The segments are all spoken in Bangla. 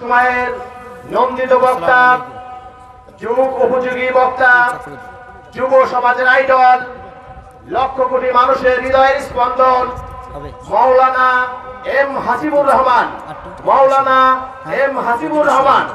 সময়ের নন্দিত বক্তা, যুগ উপযোগী বক্তা, যুব সমাজের আইডল, লক্ষ কোটি মানুষের হৃদয়ের স্পন্দন, মাওলানা এম হাসিবুর রহমান। মাওলানা এম হাসিবুর রহমান।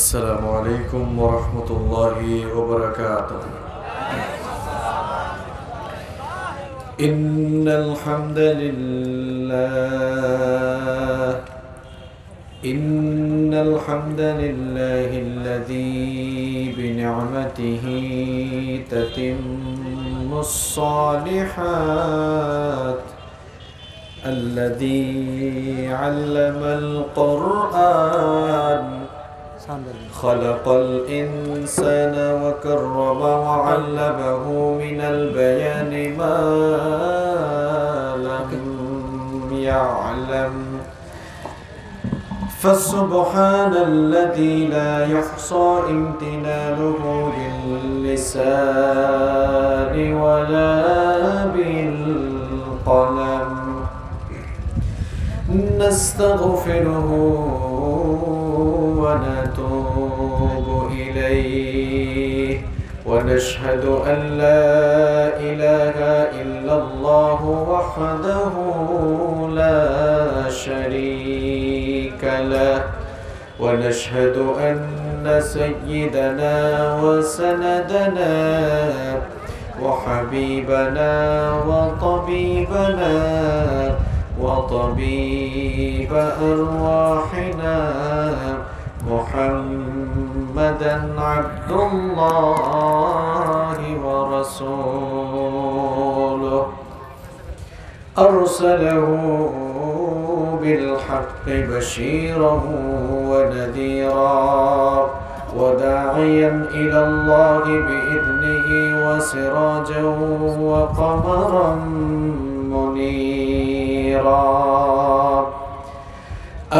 السلام عليكم ورحمة الله وبركاته. إن الحمد لله الذي بنعمته تتم الصالحات، الذي علم القرآن، خلق الإنسان وكرم وعلمه من البيان ما لم يعلم، فسبحان الذي لا يحصى امتنانه باللسان ولا بالقلم. نستغفره ونتوب إليه، ونشهد أن لا إله إلا الله وحده لا شريك له، ونشهد أن سيدنا وسندنا وحبيبنا وطبيبنا وطبيب أرواحنا محمدا عبد الله ورسوله، أرسله بالحق بشيرا ونذيرا وداعيا إلى الله بإذنه وسراجا وقمرا منيرا.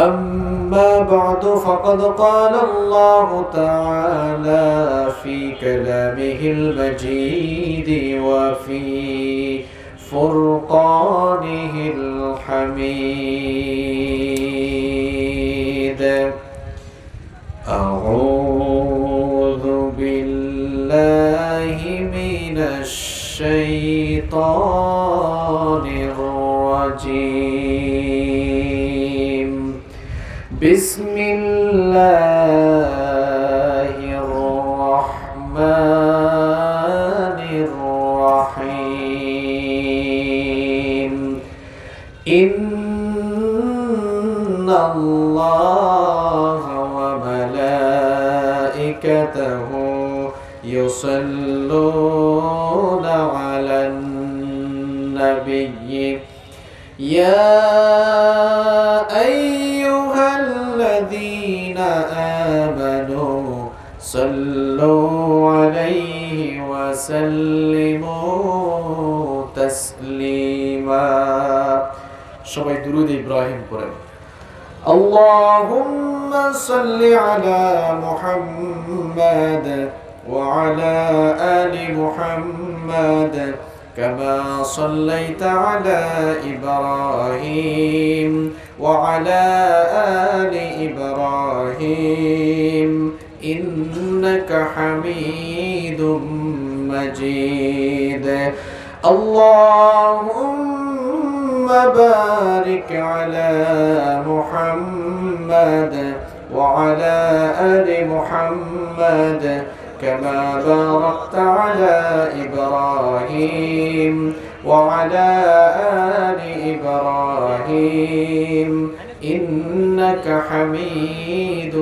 أما بعد، فقد قال الله تعالى في كلامه المجيد وفي فرقانه الحميد: أعوذ بالله من الشيطان الرجيم. بسم الله الرحمن الرحيم. إن الله وملائكته يصلون على النبي، يا أيها الذين آمنوا صلوا عليه وسلموا تسليما. সবাই দুরূদ ইব্রাহিম পড়েন। اللهم صل على محمد وعلى آل محمد كما صليت على إبراهيم وعلى آل إبراهيم إنك حميد مجيد. اللهم بارك على محمد وعلى آل محمد كما باركت على إبراهيم وعلى آل إبراهيم إنك حميد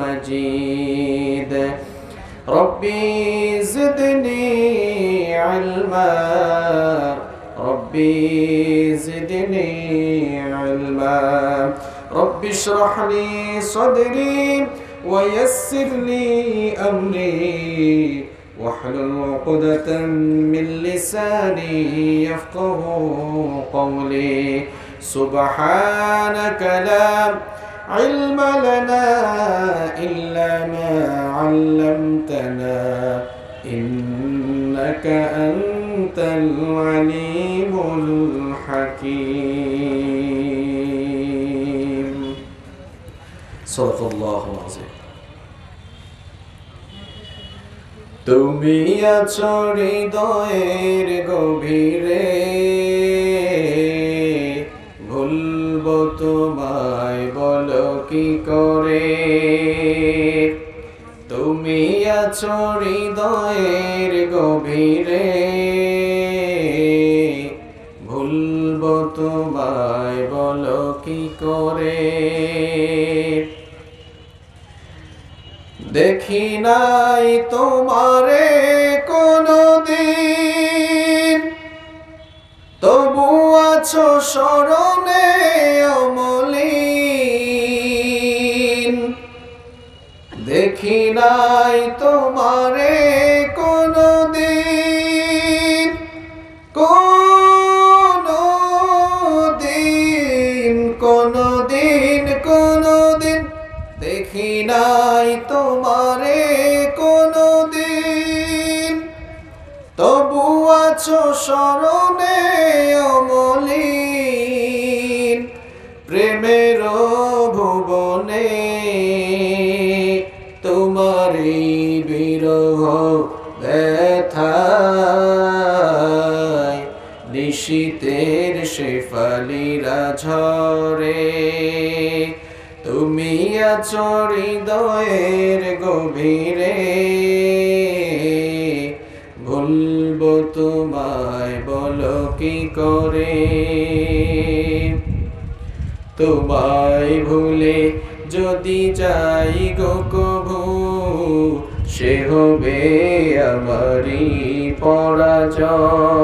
مجيد. ربي زدني علما، ربي زدني علما. رب اشرح لي صدري ويسر لي أمري واحلل عقدة من لساني يفقه قولي. سبحانك لا علم لنا إلا ما علمتنا إنك أنت العليم الحكيم صدق الله العظيم তুমি আছো হৃদয়ের গভীরে ভুলবো তোমায় বলো কি করে তুমি আছো হৃদয়ের গভীরে ভুলবো তোমায় বলো কি করে দেখি নাই তোমারে কোনদিন তবু আছো স্মরণে অমলিন দেখি নাই তোমারে কোনদিন কোনদিন দেখি নাই তোমারে কোনদিন তবু আছো স্মরণে অমলিন প্রেমের ভুবনে তোমারি বিরহ ব্যথায় নিশীতের শেফালিরা ঝরে তুমি আছো হৃদয়ের গভীরে ভুলবো তোমায় বলো কি করে তোমায় ভুলে যদি যাই গো কভু সে হবে আমারই পরাজয়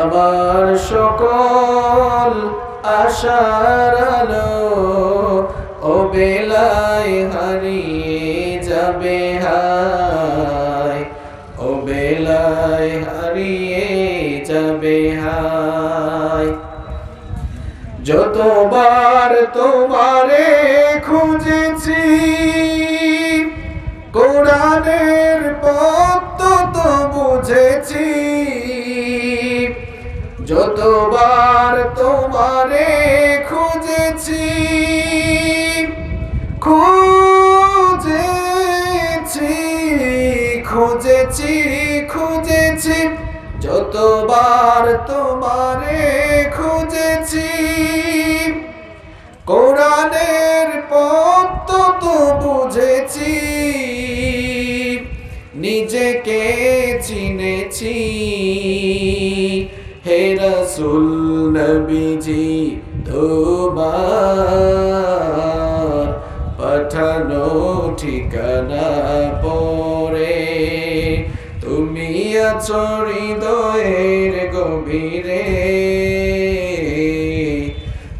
আমার সকল আশার আলো ও বেলায় হারিয়ে যাবে হায় ও বেলায় হারিয়ে যাবে হায় যতবার তোমারে খুঁজেছি কোরআনের পথ তো বুঝেছি যতবার তোমারে খুঁজেছি যতবার তোমারে খুঁজেছি কোরআনের পথ তো বুঝেছি নিজেকে চিনেছি হে রাসূল নবীজি তোমার পাঠানো ঠিকানা পরে তুমি আছো হৃদয়ের গভীরে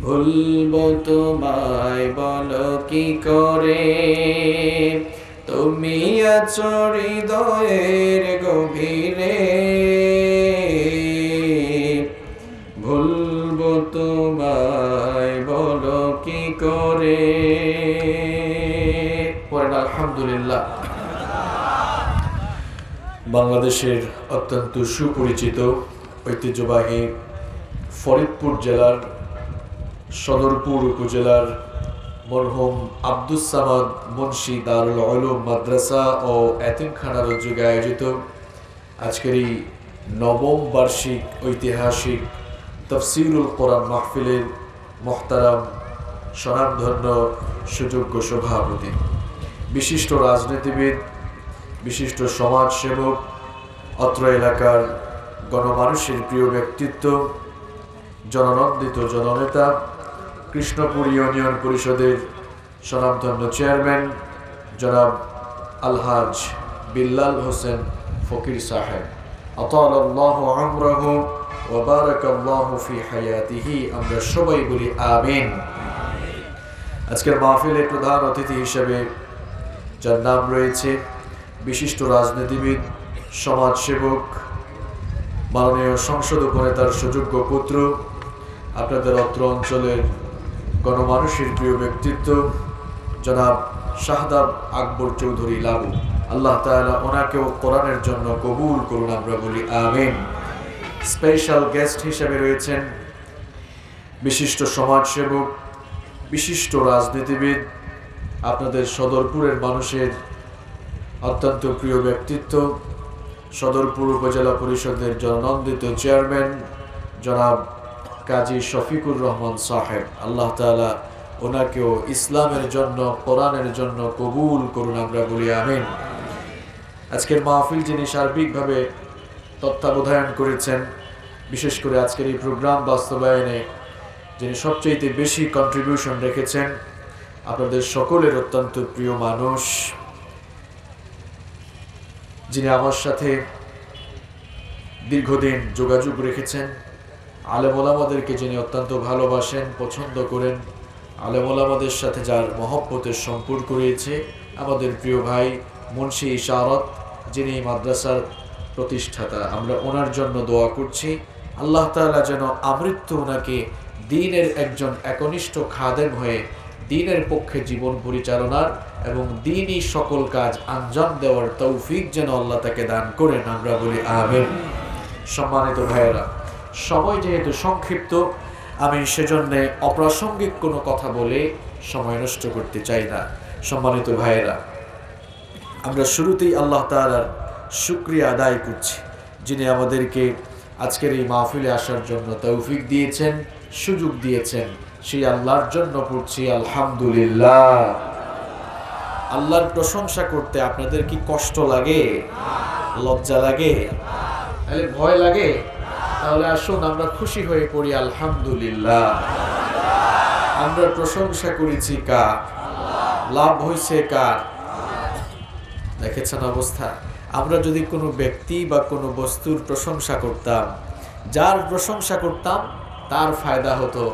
ভুলবো তোমায় বলো কি করে তুমি আছো হৃদয়ের গভীরে ভুলবো তোমায় বলো কি করে পড়েন আলহামদুলিল্লাহ। বাংলাদেশের অত্যন্ত সুপরিচিত ঐতিহ্যবাহী ফরিদপুর জেলার সদরপুর উপজেলার মরহুম আব্দুস সামাদ মুন্সি দারুল উলুম মাদ্রাসা ও এতিমখানার উদ্যোগে আয়োজিত আজকের এই নবম বার্ষিক ঐতিহাসিক তাফসীরুল কোরআন মাহফিলের মুহতারাম স্বনামধন্য সুযোগ্য সভাপতি, বিশিষ্ট রাজনীতিবিদ, বিশিষ্ট সমাজসেবক, অত্র এলাকার গণমানুষের প্রিয় ব্যক্তিত্ব, জননন্দিত জননেতা, কৃষ্ণপুর ইউনিয়ন পরিষদের স্বনামধন্য চেয়ারম্যান জনাব আলহাজ বিল্লাল হোসেন ফকির সাহেব, আতালাল্লাহু আমরাহু ওয়া বারাকাল্লাহু ফি হায়াতিহি, আমরা সবাই বলি আমিন। আজকের মাহফিলে প্রধান অতিথি হিসেবে যার নাম রয়েছে বিশিষ্ট রাজনীতিবিদ, সমাজসেবক, মাননীয় সংসদ উপনেতার সুযোগ্য পুত্র, আপনাদের অত্র অঞ্চলের গণমানুষের প্রিয় ব্যক্তিত্ব জনাব শাহদাব আকবর চৌধুরী লাবু, আল্লাহ তাআলা ওনাকেও কোরআনের জন্য কবুল করুন, আমরা বলি আমিন। স্পেশাল গেস্ট হিসেবে রয়েছেন বিশিষ্ট সমাজসেবক, বিশিষ্ট রাজনীতিবিদ, আপনাদের সদরপুরের মানুষের অত্যন্ত প্রিয় ব্যক্তিত্ব, সদরপুর উপজেলা পরিষদের জননন্দিত চেয়ারম্যান জনাব কাজী শফিকুর রহমান সাহেব, আল্লাহ তাআলা ওনাকেও ইসলামের জন্য কোরআনের জন্য কবুল করুন, আমরা বলি আমিন। আজকের মাহফিল যিনি সার্বিকভাবে তত্ত্বাবধান করেছেন, বিশেষ করে আজকের এই প্রোগ্রাম বাস্তবায়নে যিনি সবচেয়ে বেশি কন্ট্রিবিউশন রেখেছেন, আপনাদের সকলের অত্যন্ত প্রিয় মানুষ, যিনি আমার সাথে দীর্ঘদিন যোগাযোগ রেখেছেন, আলেম ওলামাদেরকে যিনি অত্যন্ত ভালোবাসেন, পছন্দ করেন, আলেম ওলামাদের সাথে যার মহব্বতের সম্পর্ক রয়েছে, আমাদের প্রিয় ভাই মুন্সি ইশারত, যিনি মাদ্রাসার প্রতিষ্ঠাতা, আমরা ওনার জন্য দোয়া করছি। আল্লাহ তাআলা যেন আমৃত্যু ওনাকে দ্বীনের একজন একনিষ্ঠ খাদেম হয়ে দ্বীনের পক্ষে জীবন পরিচালনার এবং দ্বীনই সকল কাজ আঞ্জাম দেওয়ার তৌফিক যেন আল্লাহ তাকে দান করেন, আমরা বলি আমিন। সম্মানিত ভাইয়েরা, সময় যেহেতু সংক্ষিপ্ত, আমি সেজন্য অপ্রাসঙ্গিক কোনো কথা বলে সময় নষ্ট করতে চাই না। সম্মানিত ভাইয়েরা, আমরা শুরুতেই আল্লাহ তাআলার শুকরিয়া আদায় করছি, যিনি আমাদেরকে আজকের এই মাহফিলে আসার জন্য তৌফিক দিয়েছেন, সুযোগ দিয়েছেন। সেই আল্লাহর জন্য পড়ছি আলহামদুলিল্লাহ। আল্লাহর প্রশংসা করতে আপনাদের কি কষ্ট লাগে, লজ্জা লাগে, তাহলে ভয় লাগে? তাহলে আসুন আমরা খুশি হয়ে পড়ি আলহামদুলিল্লাহ। আমরা প্রশংসা করেছি কার? লাভ হয়েছে কার? দেখেছেন অবস্থা। আমরা যদি কোনো ব্যক্তি বা কোনো বস্তুর প্রশংসা করতাম, যার প্রশংসা করতাম তার ফায়দা হতো,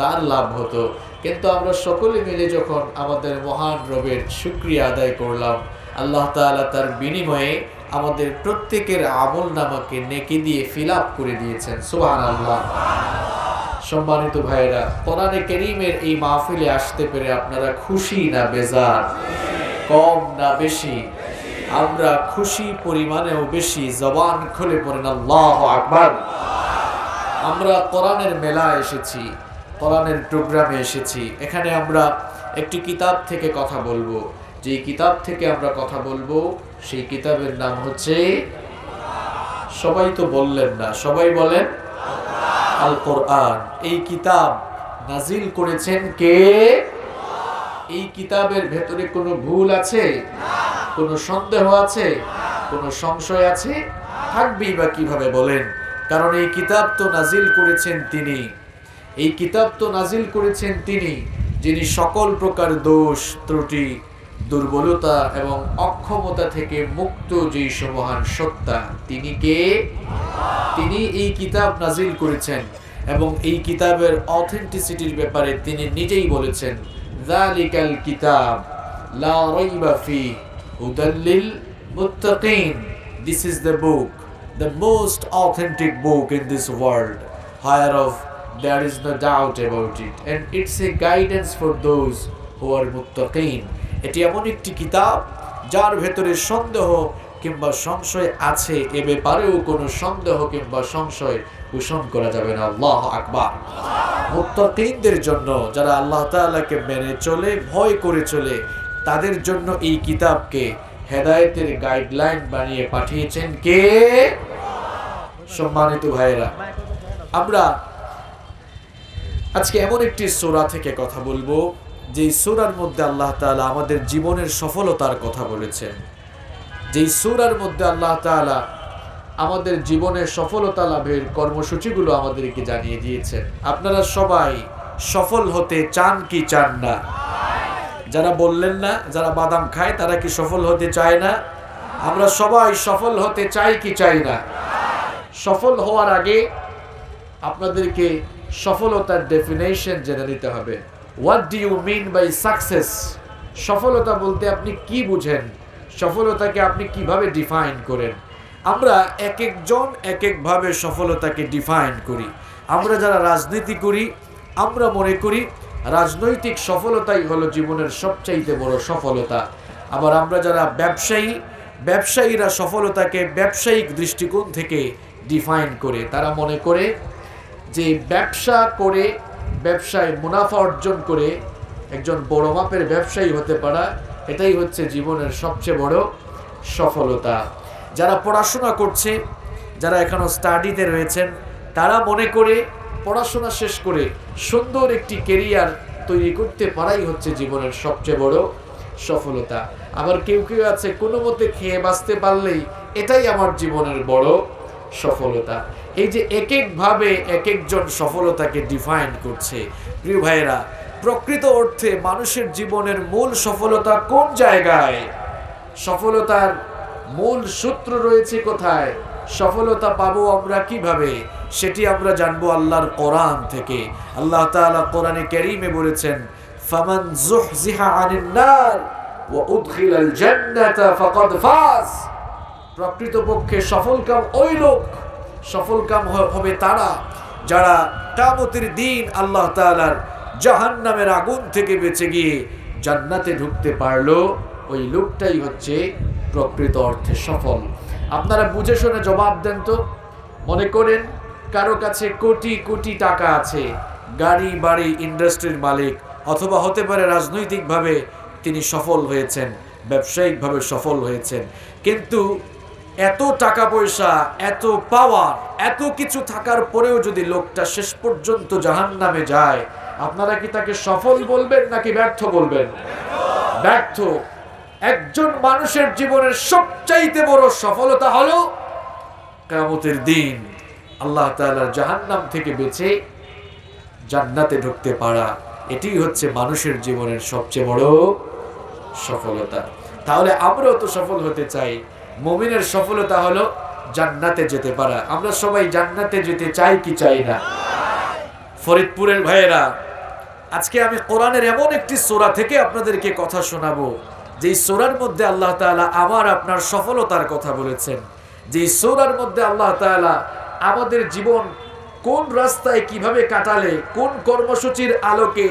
তার লাভ হতো, কিন্তু আমরা সকলে মিলে যখন আমাদের মহান রবের শুকরিয়া আদায় করলাম, আল্লাহ তাআলা তার বিনিময়ে আমাদের প্রত্যেকের আমল নামাকে নেকি দিয়ে ফিল আপ করে দিয়েছেন। সুবহানাল্লাহ। সম্মানিত ভাইয়েরা, কোরআনে কারীমের এই মাহফিলে আসতে পেরে আপনারা খুশি না বেজার? কম না বেশি? আমরা খুশি পরিমাণেও বেশি। জবান খুলে পড়েন আল্লাহু আকবার। আমরা কোরআনের মেলায় এসেছি, কোরআনের প্রোগ্রামে এসেছি। এখানে আমরা একটি কিতাব থেকে কথা বলবো। যে কিতাব থেকে আমরা কথা বলবো সেই কিতাবের নাম হচ্ছে, সবাই তো বললেন না, সবাই বলেন আল কোরআন। এই কিতাব নাজিল করেছেন কে? এই কিতাবের ভেতরে কোনো ভুল আছে? কোনো সন্দেহ আছে? কোনো সংশয় আছে? থাকবেই বা কিভাবে বলেন? কারণ এই কিতাব তো নাজিল করেছেন তিনি, এই কিতাব তো নাজিল করেছেন তিনি, যিনি সকল প্রকার দোষ, ত্রুটি, দুর্বলতা এবং অক্ষমতা থেকে মুক্ত, যেই মহান সত্তা, তিনি কে? তিনি এই কিতাব নাজিল করেছেন এবং এই কিতাবের অথেন্টিসিটির ব্যাপারে তিনি নিজেই বলেছেন, যালিকাল কিতাব লা রাইবা ফিহি হুদাল লিল মুত্তাকিন। This is the book, the most authentic book in this world, whereof there is no doubt about it, and it's a guidance for those who are muttaqin. এটি এমন একটি কিতাব যার ভেতরে সন্দেহ কিংবা সংশয় আছে, এ ব্যাপারেও কোনো সন্দেহ কিংবা সংশয় পোষণ করা যাবে না। আল্লাহু আকবার। মুত্তাকিনদের জন্য, যারা আল্লাহ তাআলাকে মেনে চলে, ভয় করে চলে, তাদের জন্য এই কিতাবকে হেদায়েতের গাইডলাইন বানিয়ে পাঠিয়েছেন কে? সম্মানিত ভাইয়েরা, আমরা আজকে এমন একটি সূরা থেকে কথা বলবো যেই সূরার মধ্যে আল্লাহ তাআলা আমাদের জীবনের সফলতার কথা বলেছেন, যেই সূরার মধ্যে আল্লাহ তাআলা আমাদের জীবনের সফলতা লাভের কর্মসূচিগুলো আমাদেরকে জানিয়ে দিয়েছেন। আপনারা সবাই সফল হতে চান কি চান না? যারা বললেন না, যারা বাদাম খায়, তারা কি সফল হতে চায় না? আমরা সবাই সফল হতে চাই কি চাই না? সফল হওয়ার আগে আপনাদেরকে সফলতার ডেফিনেশন জেনে নিতে হবে। What do you mean by success? সফলতা বলতে আপনি কি বুঝেন? সফলতাকে আপনি কিভাবে ডিফাইন করেন? আমরা এক একজন এক একভাবে সফলতাকে ডিফাইন করি। আমরা যারা রাজনীতি করি আমরা মনে করি রাজনৈতিক সফলতাই হলো জীবনের সবচাইতে বড় সফলতা। আবার আমরা যারা ব্যবসায়ীরা সফলতাকে ব্যবসায়িক দৃষ্টিকোণ থেকে ডিফাইন করে। তারা মনে করে যে ব্যবসা করে ব্যবসায় মুনাফা অর্জন করে একজন বড় মাপের ব্যবসায়ী হতে পারা এটাই হচ্ছে জীবনের সবচেয়ে বড় সফলতা। যারা পড়াশোনা করছে, যারা এখনো স্টাডিতে রয়েছেন, তারা মনে করে পড়াশোনা শেষ করে সুন্দর একটি ক্যারিয়ার তৈরি করতে পারাই হচ্ছে জীবনের সবচেয়ে বড় সফলতা। আবার কেউ কেউ আছে কোনো মতে খেয়ে বাঁচতে পারলেই এটাই আমার জীবনের বড় সফলতা। এই যে এক একভাবে এক একজন সফলতাকে ডিফাইন করছে। প্রিয় ভাইয়েরা, প্রকৃত অর্থে মানুষের জীবনের মূল সফলতা কোন জায়গায়? সফলতার মূল সূত্র রয়েছে কোথায়? সফলতা পাবো আমরা কিভাবে? সেটি আমরা জানবো আল্লাহর কোরআন থেকে। আল্লাহ তাআলা কোরআনে কারীমে বলেছেন, ফামান যুহজিহা আনিন নার ওয়া উদখিলাল জান্নাতা ফাকাদ ফাজ। প্রকৃতপক্ষে সফলকাম ওই লোক, সফলকাম হবে তারা যারা কিয়ামতের দিন আল্লাহ তাআলার জাহান্নামের আগুন থেকে বেঁচে গিয়ে জান্নাতে ঢুকতে পারলো। ওই লোকটাই হচ্ছে প্রকৃত অর্থে সফল। আপনারা বুঝে শুনে জবাব দেন তো। মনে করেন কারো কাছে কোটি কোটি টাকা আছে, গাড়ি বাড়ি, ইন্ডাস্ট্রির মালিক, অথবা হতে পারে রাজনৈতিকভাবে তিনি সফল হয়েছেন, ব্যবসায়িকভাবে সফল হয়েছেন, কিন্তু এত টাকা পয়সা, এত পাওয়ার, এত কিছু থাকার পরেও যদি লোকটা শেষ পর্যন্ত জাহান্নামে যায়, আপনারা কি তাকে সফল বলবেন নাকি ব্যর্থ বলবেন? ব্যর্থ। একজন মানুষের জীবনের সবচাইতে বড় সফলতা হলো কিয়ামতের দিন আল্লাহ তাআলার জাহান্নাম থেকে বেঁচে জান্নাতে ঢুকতে পারা। এটি হচ্ছে মানুষের জীবনের সবচেয়ে বড় সফলতা। তাহলে আমরাও তো সফল হতে চাই। মুমিনের সফলতা হলো জান্নাতে যেতে পারা। আমরা সবাই জান্নাতে যেতে চাই কি চাই না? ফরিদপুরের ভাইয়েরা, আজকে আমি কোরআনের এমন একটি সূরা থেকে আপনাদেরকে কথা শোনাবো যেই সূরার মধ্যে আল্লাহ তাআলা আমার আপনার সফলতার কথা বলেছেন। যেই সূরার মধ্যে আল্লাহ তাআলা আমাদের জীবন কোন রাস্তায় কিভাবে কাটালে, কোন কর্মসূচির আলোকে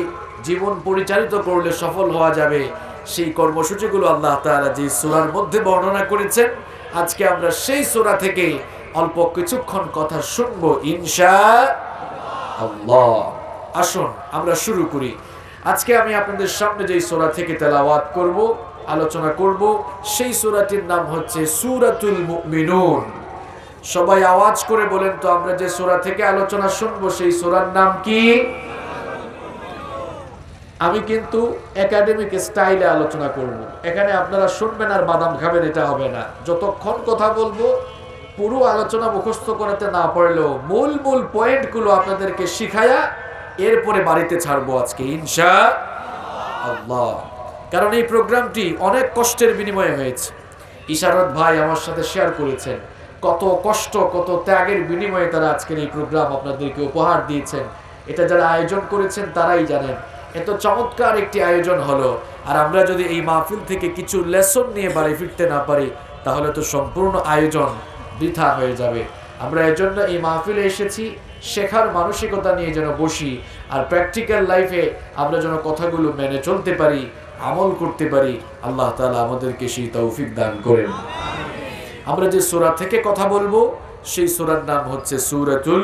জীবন পরিচালিত করলে সফল হওয়া যাবে, সেই কর্মসূচিগুলো আল্লাহ তাআলা যে সূরার মধ্যে বর্ণনা করেছেন। আজকে আমরা সেই সূরা থেকে অল্প কিছুক্ষণ কথা শুনবো ইনশাআল্লাহ। আসুন আমরা শুরু করি। আজকে আমি আপনাদের সামনে যে সূরা থেকে তেলাওয়াত করব, আলোচনা করব, সেই সূরাটির নাম হচ্ছে সূরাতুল মুমিনুন। সবাই আওয়াজ করে বলেন তো, আমরা যে সূরা থেকে আলোচনা শুনবো সেই সূরার নাম কি? আমি কিন্তু একাডেমিক স্টাইলে আলোচনা করব। এখানে আপনারা শুনবেন আর বাদাম খাবেন এটা হবে না। যতক্ষণ কথা বলবো পুরো আলোচনা মুখস্থ করতে না পারলেও মূল মূল পয়েন্টগুলো আপনাদেরকে শিখায়া এরপরে বাড়িতে ছাড়বো আজকে ইনশাআল্লাহ। কারণ এই প্রোগ্রামটি অনেক কষ্টের বিনিময়ে হয়েছে। ইশারত ভাই আমার সাথে শেয়ার করেছেন কত কষ্ট, কত ত্যাগের বিনিময়ে তারা আজকের এই প্রোগ্রাম আপনাদেরকে উপহার দিয়েছেন। এটা যারা আয়োজন করেছেন তারাই জানেন এত চমৎকার একটি আয়োজন হলো। আর আমরা যদি এই মাহফিল থেকে কিছু লেসন নিয়ে বাড়ি ফিরতে না পারি তাহলে তো সম্পূর্ণ আয়োজন বৃথা হয়ে যাবে। আমরা এজন্য এই মাহফিলে এসেছি শেখার মানসিকতা নিয়ে যেন বসি, আর প্র্যাকটিক্যাল লাইফে আমরা যেন কথাগুলো মেনে চলতে পারি, আমল করতে পারি। আল্লাহ তাআলা আমাদেরকে সেই তৌফিক দান করেন। আমরা যে সূরা থেকে কথা বলবো সেই সূরার নাম হচ্ছে সূরাতুল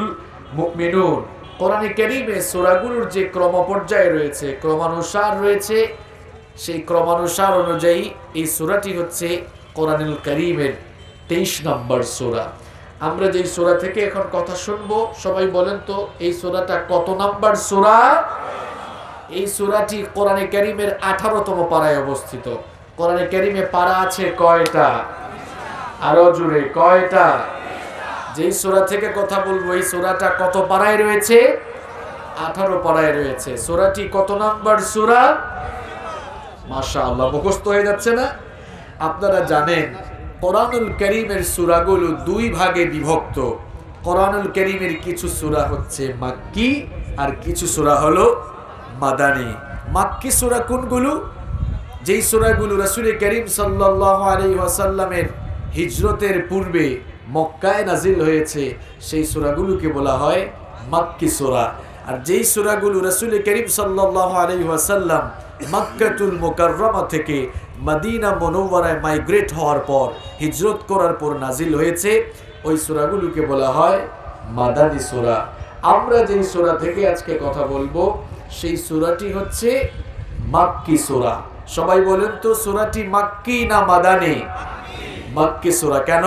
মুমিনুন। কোরআনে কারীমে সূরাগুলোর যে ক্রম পর্যায়ে রয়েছে, ক্রমানুসার রয়েছে, সেই ক্রমানুসার অনুযায়ী এই সূরাটি হচ্ছে কোরআনুল কারীমের 23 নম্বর সূরা। আমরা যেই সূরা থেকে এখন কথা শুনবো সবাই বলেন তো এই সূরাটা কত নম্বর সূরা? এই সূরাটি কোরআনে কারীমের 18তম পারায় অবস্থিত। কোরআনে কারীমে পারা আছে কয়টা? আরো জোরে কয়টা? যেই সূরা থেকে কথা বলবো এই সূরাটা কত পারায় রয়েছে? 18 পারায় রয়েছে। সূরাটি কত নাম্বার সূরা? মাশাআল্লাহ, মুখস্থ হয়ে যাচ্ছে না? আপনারা জানেন কোরআনুল কারীমের সূরাগুলো দুই ভাগে বিভক্ত। কোরআনুল কারীমের কিছু সূরা হচ্ছে মাক্কি আর কিছু সূরা হলো মাদানী। মাক্কি সূরা কোনগুলো? যেই সূরাগুলো রাসূল করিম সাল্লাল্লাহু আলাইহি ওয়াসাল্লামের হিজরতের পূর্বে মক্কায় নাজিল হয়েছে সেই সূরাগুলোকে বলা হয় মাক্কি সূরা। আর যেই সূরাগুলো রাসূল করিম সাল্লাল্লাহু আলাইহি ওয়াসাল্লাম মক্কাতুল মুকাররমা থেকে মদিনা মুনাওয়ারায় মাইগ্রেট হওয়ার পর, হিজরত করার পর নাজিল হয়েছে, ওই সূরাগুলোকে বলা হয় মাদানী সূরা। আমরা যেই সূরা থেকে আজকে কথা বলবো সেই সূরাটি হচ্ছে মাক্কি সূরা। সবাই বলেন তো, সূরাটি মাক্কি না মাদানী? মাক্কি সূরা। কেন?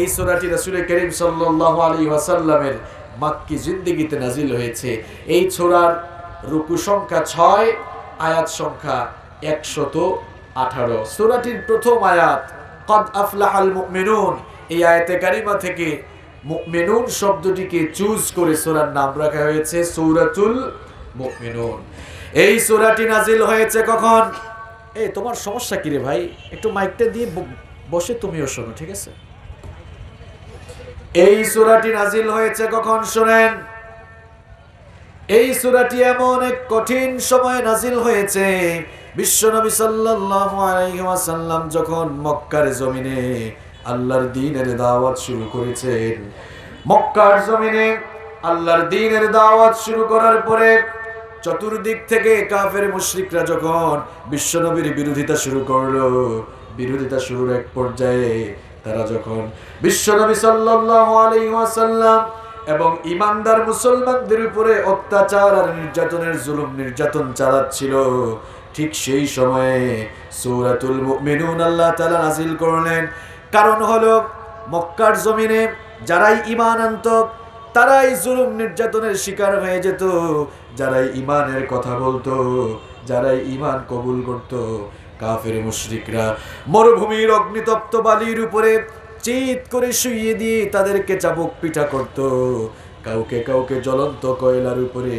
এই সূরাটি রাসূল করিম সাল্লাল্লাহু আলাইহি ওয়াসাল্লামের মাক্কি জিন্দেগিতে নাজিল হয়েছে। এই সূরার রুকু সংখ্যা 6, আয়াত সংখ্যা 118। সূরাটির প্রথম আয়াত কদ আফলাহাল মুমিনুন, এই আয়াতে কারিমা থেকে মুমিনুন শব্দটিকে চুজ করে সূরার নাম রাখা হয়েছে সূরাতুল মুমিনুন। এই সূরাটি নাজিল হয়েছে কখন? এই তোমার সমস্যা কি রে ভাই? একটু মাইকটা দিয়ে বসে তুমিও শোনো, ঠিক আছে? এই সূরাটি নাজিল হয়েছে কখন শুনেন। এই সূরাটি এমন এক কঠিন সময়ে নাজিল হয়েছে, বিশ্বনবী সাল্লাল্লাহু আলাইহি ওয়াসাল্লাম যখন মক্কার জমিনে আল্লাহর দ্বীনের দাওয়াত শুরু করেছেন। মক্কার জমিনে আল্লাহর দ্বীনের দাওয়াত শুরু করার পরে চতুর্দিক থেকে কাফের মুশরিকরা যখন বিশ্বনবীর বিরোধিতা শুরু করলো, বিরোধিতা শুরুর এক পর্যায়ে তারা যখন বিশ্বনবী সাল্লাল্লাহু আলাইহি ওয়াসাল্লাম এবং ঈমানদার মুসলমানদের উপরে অত্যাচার আর নির্যাতনের জুলুম নির্যাতন চালাচ্ছিল, ঠিক সেই সময়ে সূরাতুল মুমিনুন আল্লাহ তাআলা নাজিল করলেন। কারণ হলো মক্কার জমিনে যারাই ঈমান আনত তারাই জুলুম নির্যাতনের শিকার হয়ে যেত। যারাই ঈমানের কথা বলতো, যারাই ঈমান কবুল করত, কাফের মুশরিকরা মরুভূমির অগ্নিতপ্ত বালির উপরে চিৎ করে শুইয়ে দিয়ে তাদেরকে চাবুক পিটা করত। কাউকে কাউকে জ্বলন্ত কয়লার উপরে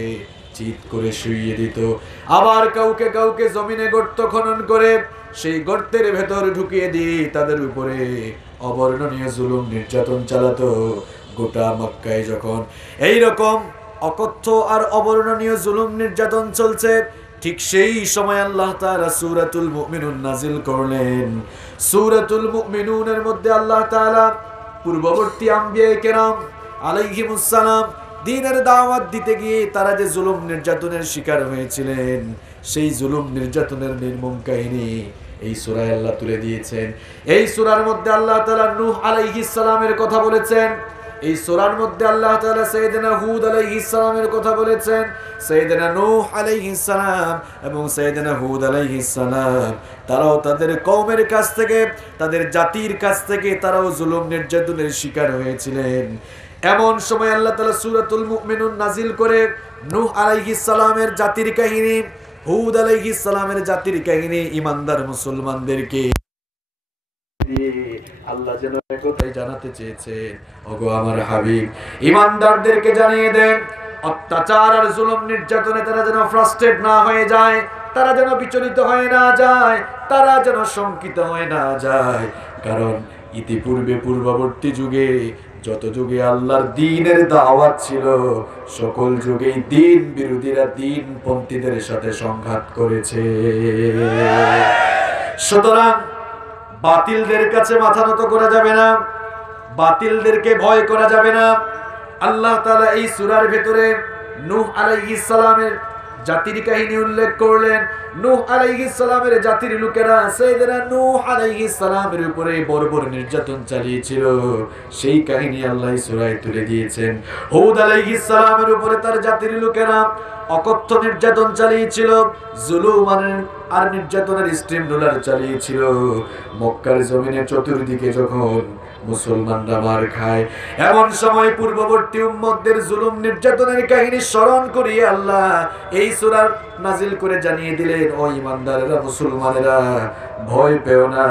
চিৎ করে শুইয়ে দিত। আবার কাউকে কাউকে জমিনে গর্ত খনন করে সেই গর্তের ভেতর ঢুকিয়ে দিয়ে তাদের উপরে অবর্ণনীয় জুলুম নির্যাতন চালাতো। গোটা মক্কায় যখন এই রকম অকথ্য আর অবর্ণনীয় জুলুম নির্যাতন চলছে, ঠিক সেই সময় আল্লাহ তাআলা সূরাতুল মুমিনুন নাজিল করলেন। সূরাতুল মুমিনুনের মধ্যে আল্লাহ তাআলা পূর্ববর্তী আম্বিয়া কেরাম আলাইহিমুস সালাম দ্বীনের দাওয়াত দিতে গিয়ে তারা যে জুলুম নির্যাতনের শিকার হয়েছিলেন, সেই জুলুম নির্যাতনের নির্মম কাহিনী এই সূরায় আল্লাহ তুলে দিয়েছেন। এই সূরার মধ্যে আল্লাহ তাআলা নূহ আলাইহিস সালামের কথা বলেছেন। এই সূরার মধ্যে আল্লাহ তাআলা সাইয়েদনা হুদ আলাইহিস সালামের কথা বলেছেন। সাইয়েদনা নূহ আলাইহিস সালাম এবং সাইয়েদনা হুদ আলাইহিস সালাম তারাও তাদের কওমের কাছ থেকে, তাদের জাতির কাছ থেকে তারাও জুলুম নির্যাতনের শিকার হয়েছিলেন। এমন সময় আল্লাহ তাআলা সূরাতুল মুমিনুন নাজিল করে নূহ আলাইহিস সালামের জাতির কাহিনী, হুদ আলাইহিস সালামের জাতির কাহিনী ঈমানদার মুসলমানদেরকে আল্লাহ যেন একটাই জানাতে চেয়েছেন, ওগো আমার হাবিব ঈমানদারদেরকে জানিয়ে দেন অত্যাচার আর জুলুম নির্যাতনে তারা যেন ফ্রাস্ট্রেট না হয়ে যায়, তারা যেন বিচলিত হয়ে না যায়, তারা যেন শঙ্কিত হয়ে না যায়। কারণ ইতিপূর্বে পূর্ববর্তী যুগে যত যুগে আল্লাহর দ্বীনের দাওয়াত ছিল, সকল যুগেই দ্বীন বিরোধীরা দ্বীনপন্থীদের সাথে সংঘাত করেছে। সুতরাং বাতিলদের কাছে মাথা নত করা যাবে না, বাতিলদেরকে ভয় করা যাবে না। আল্লাহ তাআলা এই সূরার ভিতরে নূহ আলাইহিস সালামের জাতির কাহিনী উল্লেখ করলেন। নূহ আলাইহিস সালামের জাতির লোকেরা সাইয়েদনা নূহ আলাইহিস সালামের উপরে বর্বর নির্যাতন চালিয়েছিল, সেই কাহিনী আল্লাহ সূরায় তুলে দিয়েছেন। হুদ আলাইহিস সালামের উপরে তার জাতির লোকেরা অকথ্য নির্যাতন চালিয়েছিল, জুলুম আর নির্যাতনের স্ট্রিম রোলার চালিয়েছিল। মক্কার জমিনে চতুর্দিকে যখন মুসলমানরা মার খায়, এমন সময় পূর্ববর্তী উম্মতদের জুলুম নির্যাতনের কাহিনী স্মরণ করিয়ে আল্লাহ এই সূরা নাজিল করে জানিয়ে দিলেন, ও ঈমানদারেরা, মুসলমানেরা, ভয় পেও না,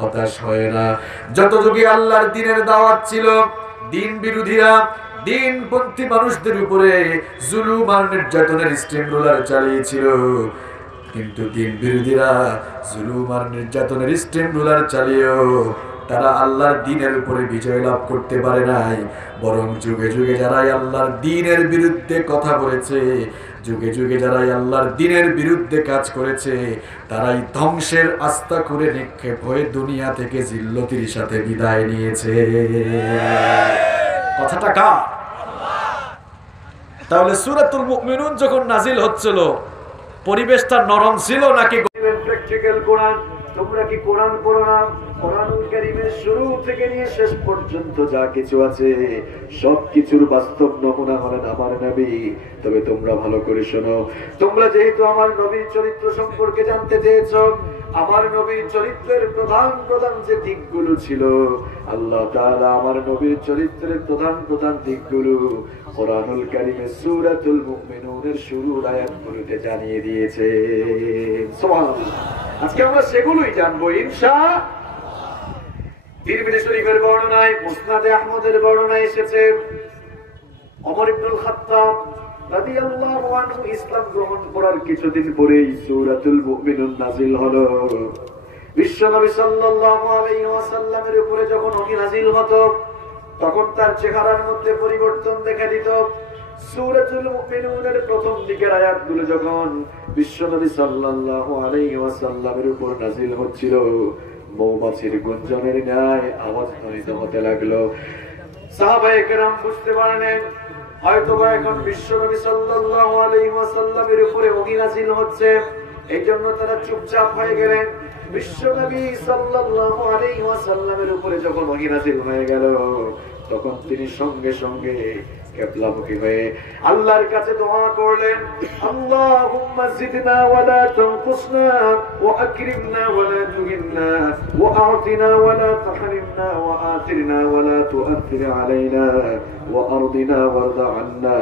হতাশ হয় না। যত যুগে আল্লাহর দ্বীনের দাওয়াত ছিল, দ্বীন বিরোধীরা দ্বীনপন্থী মানুষদের উপরে জুলুম আর নির্যাতনের স্টিম রোলার চালিয়েছিল, কিন্তু দ্বীন বিরোধীরা জুলুম আর নির্যাতনের স্টিম রোলার চালিয়েও তারা আল্লাহর দ্বীনের উপরে বিজয় লাভ করতে পারে নাই। বরং যুগে যুগে যারাই আল্লাহর দ্বীনের বিরুদ্ধে কথা বলেছে, যুগে যুগে যারাই আল্লাহর দ্বীনের বিরুদ্ধে কাজ করেছে, তারাই ধ্বংসের আস্থা করে নিক্ষেপ হয়ে দুনিয়া থেকে জিল্লতির সাথে বিদায় নিয়েছে। কথাটা কার? তাহলে সূরাতুল মুমিনুন যখন নাজিল হচ্ছিল পরিবেশটা নরম ছিল নাকি? প্র্যাকটিক্যাল কোরআন, তোমরা কি কোরআন পড়ো না? কোরআনুল কারীমের শুরু থেকে নিয়ে শেষ পর্যন্ত যা কিছু আছে সবকিছুর বাস্তব নমুনা হলেন আমার নবী। তবে তোমরা ভালো করে শোনো, তোমরা যেহেতু আমার নবীর চরিত্র সম্পর্কে জানতে চেয়েছো, আমার নবীর চরিত্রের প্রধান প্রধান যে দিকগুলো ছিল, আল্লাহ তাআলা আমার নবীর চরিত্রের প্রধান প্রধান দিকগুলো কোরআনুল কারীমের সূরাতুল মুমিনুনের শুরুর আয়াতগুলোতে জানিয়ে দিয়েছে। সুবহানাল্লাহ। আজকে আমরা সেগুলোই জানবো ইনশাআল্লাহ। তিরমিজি শরীফের বর্ণনায়, মুসনাদে আহমদের বর্ণনায় এসেছে, ওমর ইবনুল খাত্তাব রাদিয়াল্লাহু আনহু ইসলাম গ্রহণ করার কিছুদিন পরেই সূরাতুল মুমিনুন নাযিল হলো। বিশ্বনবী সাল্লাল্লাহু আলাইহি ওয়াসাল্লামের উপরে যখন ওহী নাযিল হতো তখন তার চেহারার মধ্যে পরিবর্তন দেখা দিত। সূরাতুল মুমিনুনের প্রথম দিকের আয়াতগুলো যখন বিশ্বনবী সাল্লাল্লাহু আলাইহি ওয়াসাল্লামের উপর নাযিল হচ্ছিল, মৌমাছির গুঞ্জনের ন্যায় আওয়াজ ধ্বনিত হতে লাগলো। সাহাবায়ে কেরাম বুঝতে পারলেন হয়তোবা এখন বিশ্বনবী সাল্লাল্লাহু আলাইহি ওয়াসাল্লামের উপরে ওহী নাযিল হচ্ছে, এইজন্য তারা চুপচাপ হয়ে গেলেন। বিশ্বনবী সাল্লাল্লাহু আলাইহি ওয়াসাল্লামের উপরে যখন ওহী নাযিল হয়ে গেল তখন তিনি সঙ্গে সঙ্গে কিবলামুখী হয়ে আল্লাহর কাছে দোয়া করলেন, আল্লাহুম্মা জিদনা ওয়া লা তানকুসনা ওয়া আকরিমনা ওয়া লা তুহিন্না ওয়া আ'তিনা ওয়া লা তাহরিমনা ওয়া আতিরনা ওয়া লা তুআথির আলাইনা ওয়া আরদিনা ওয়ারদা আন্না।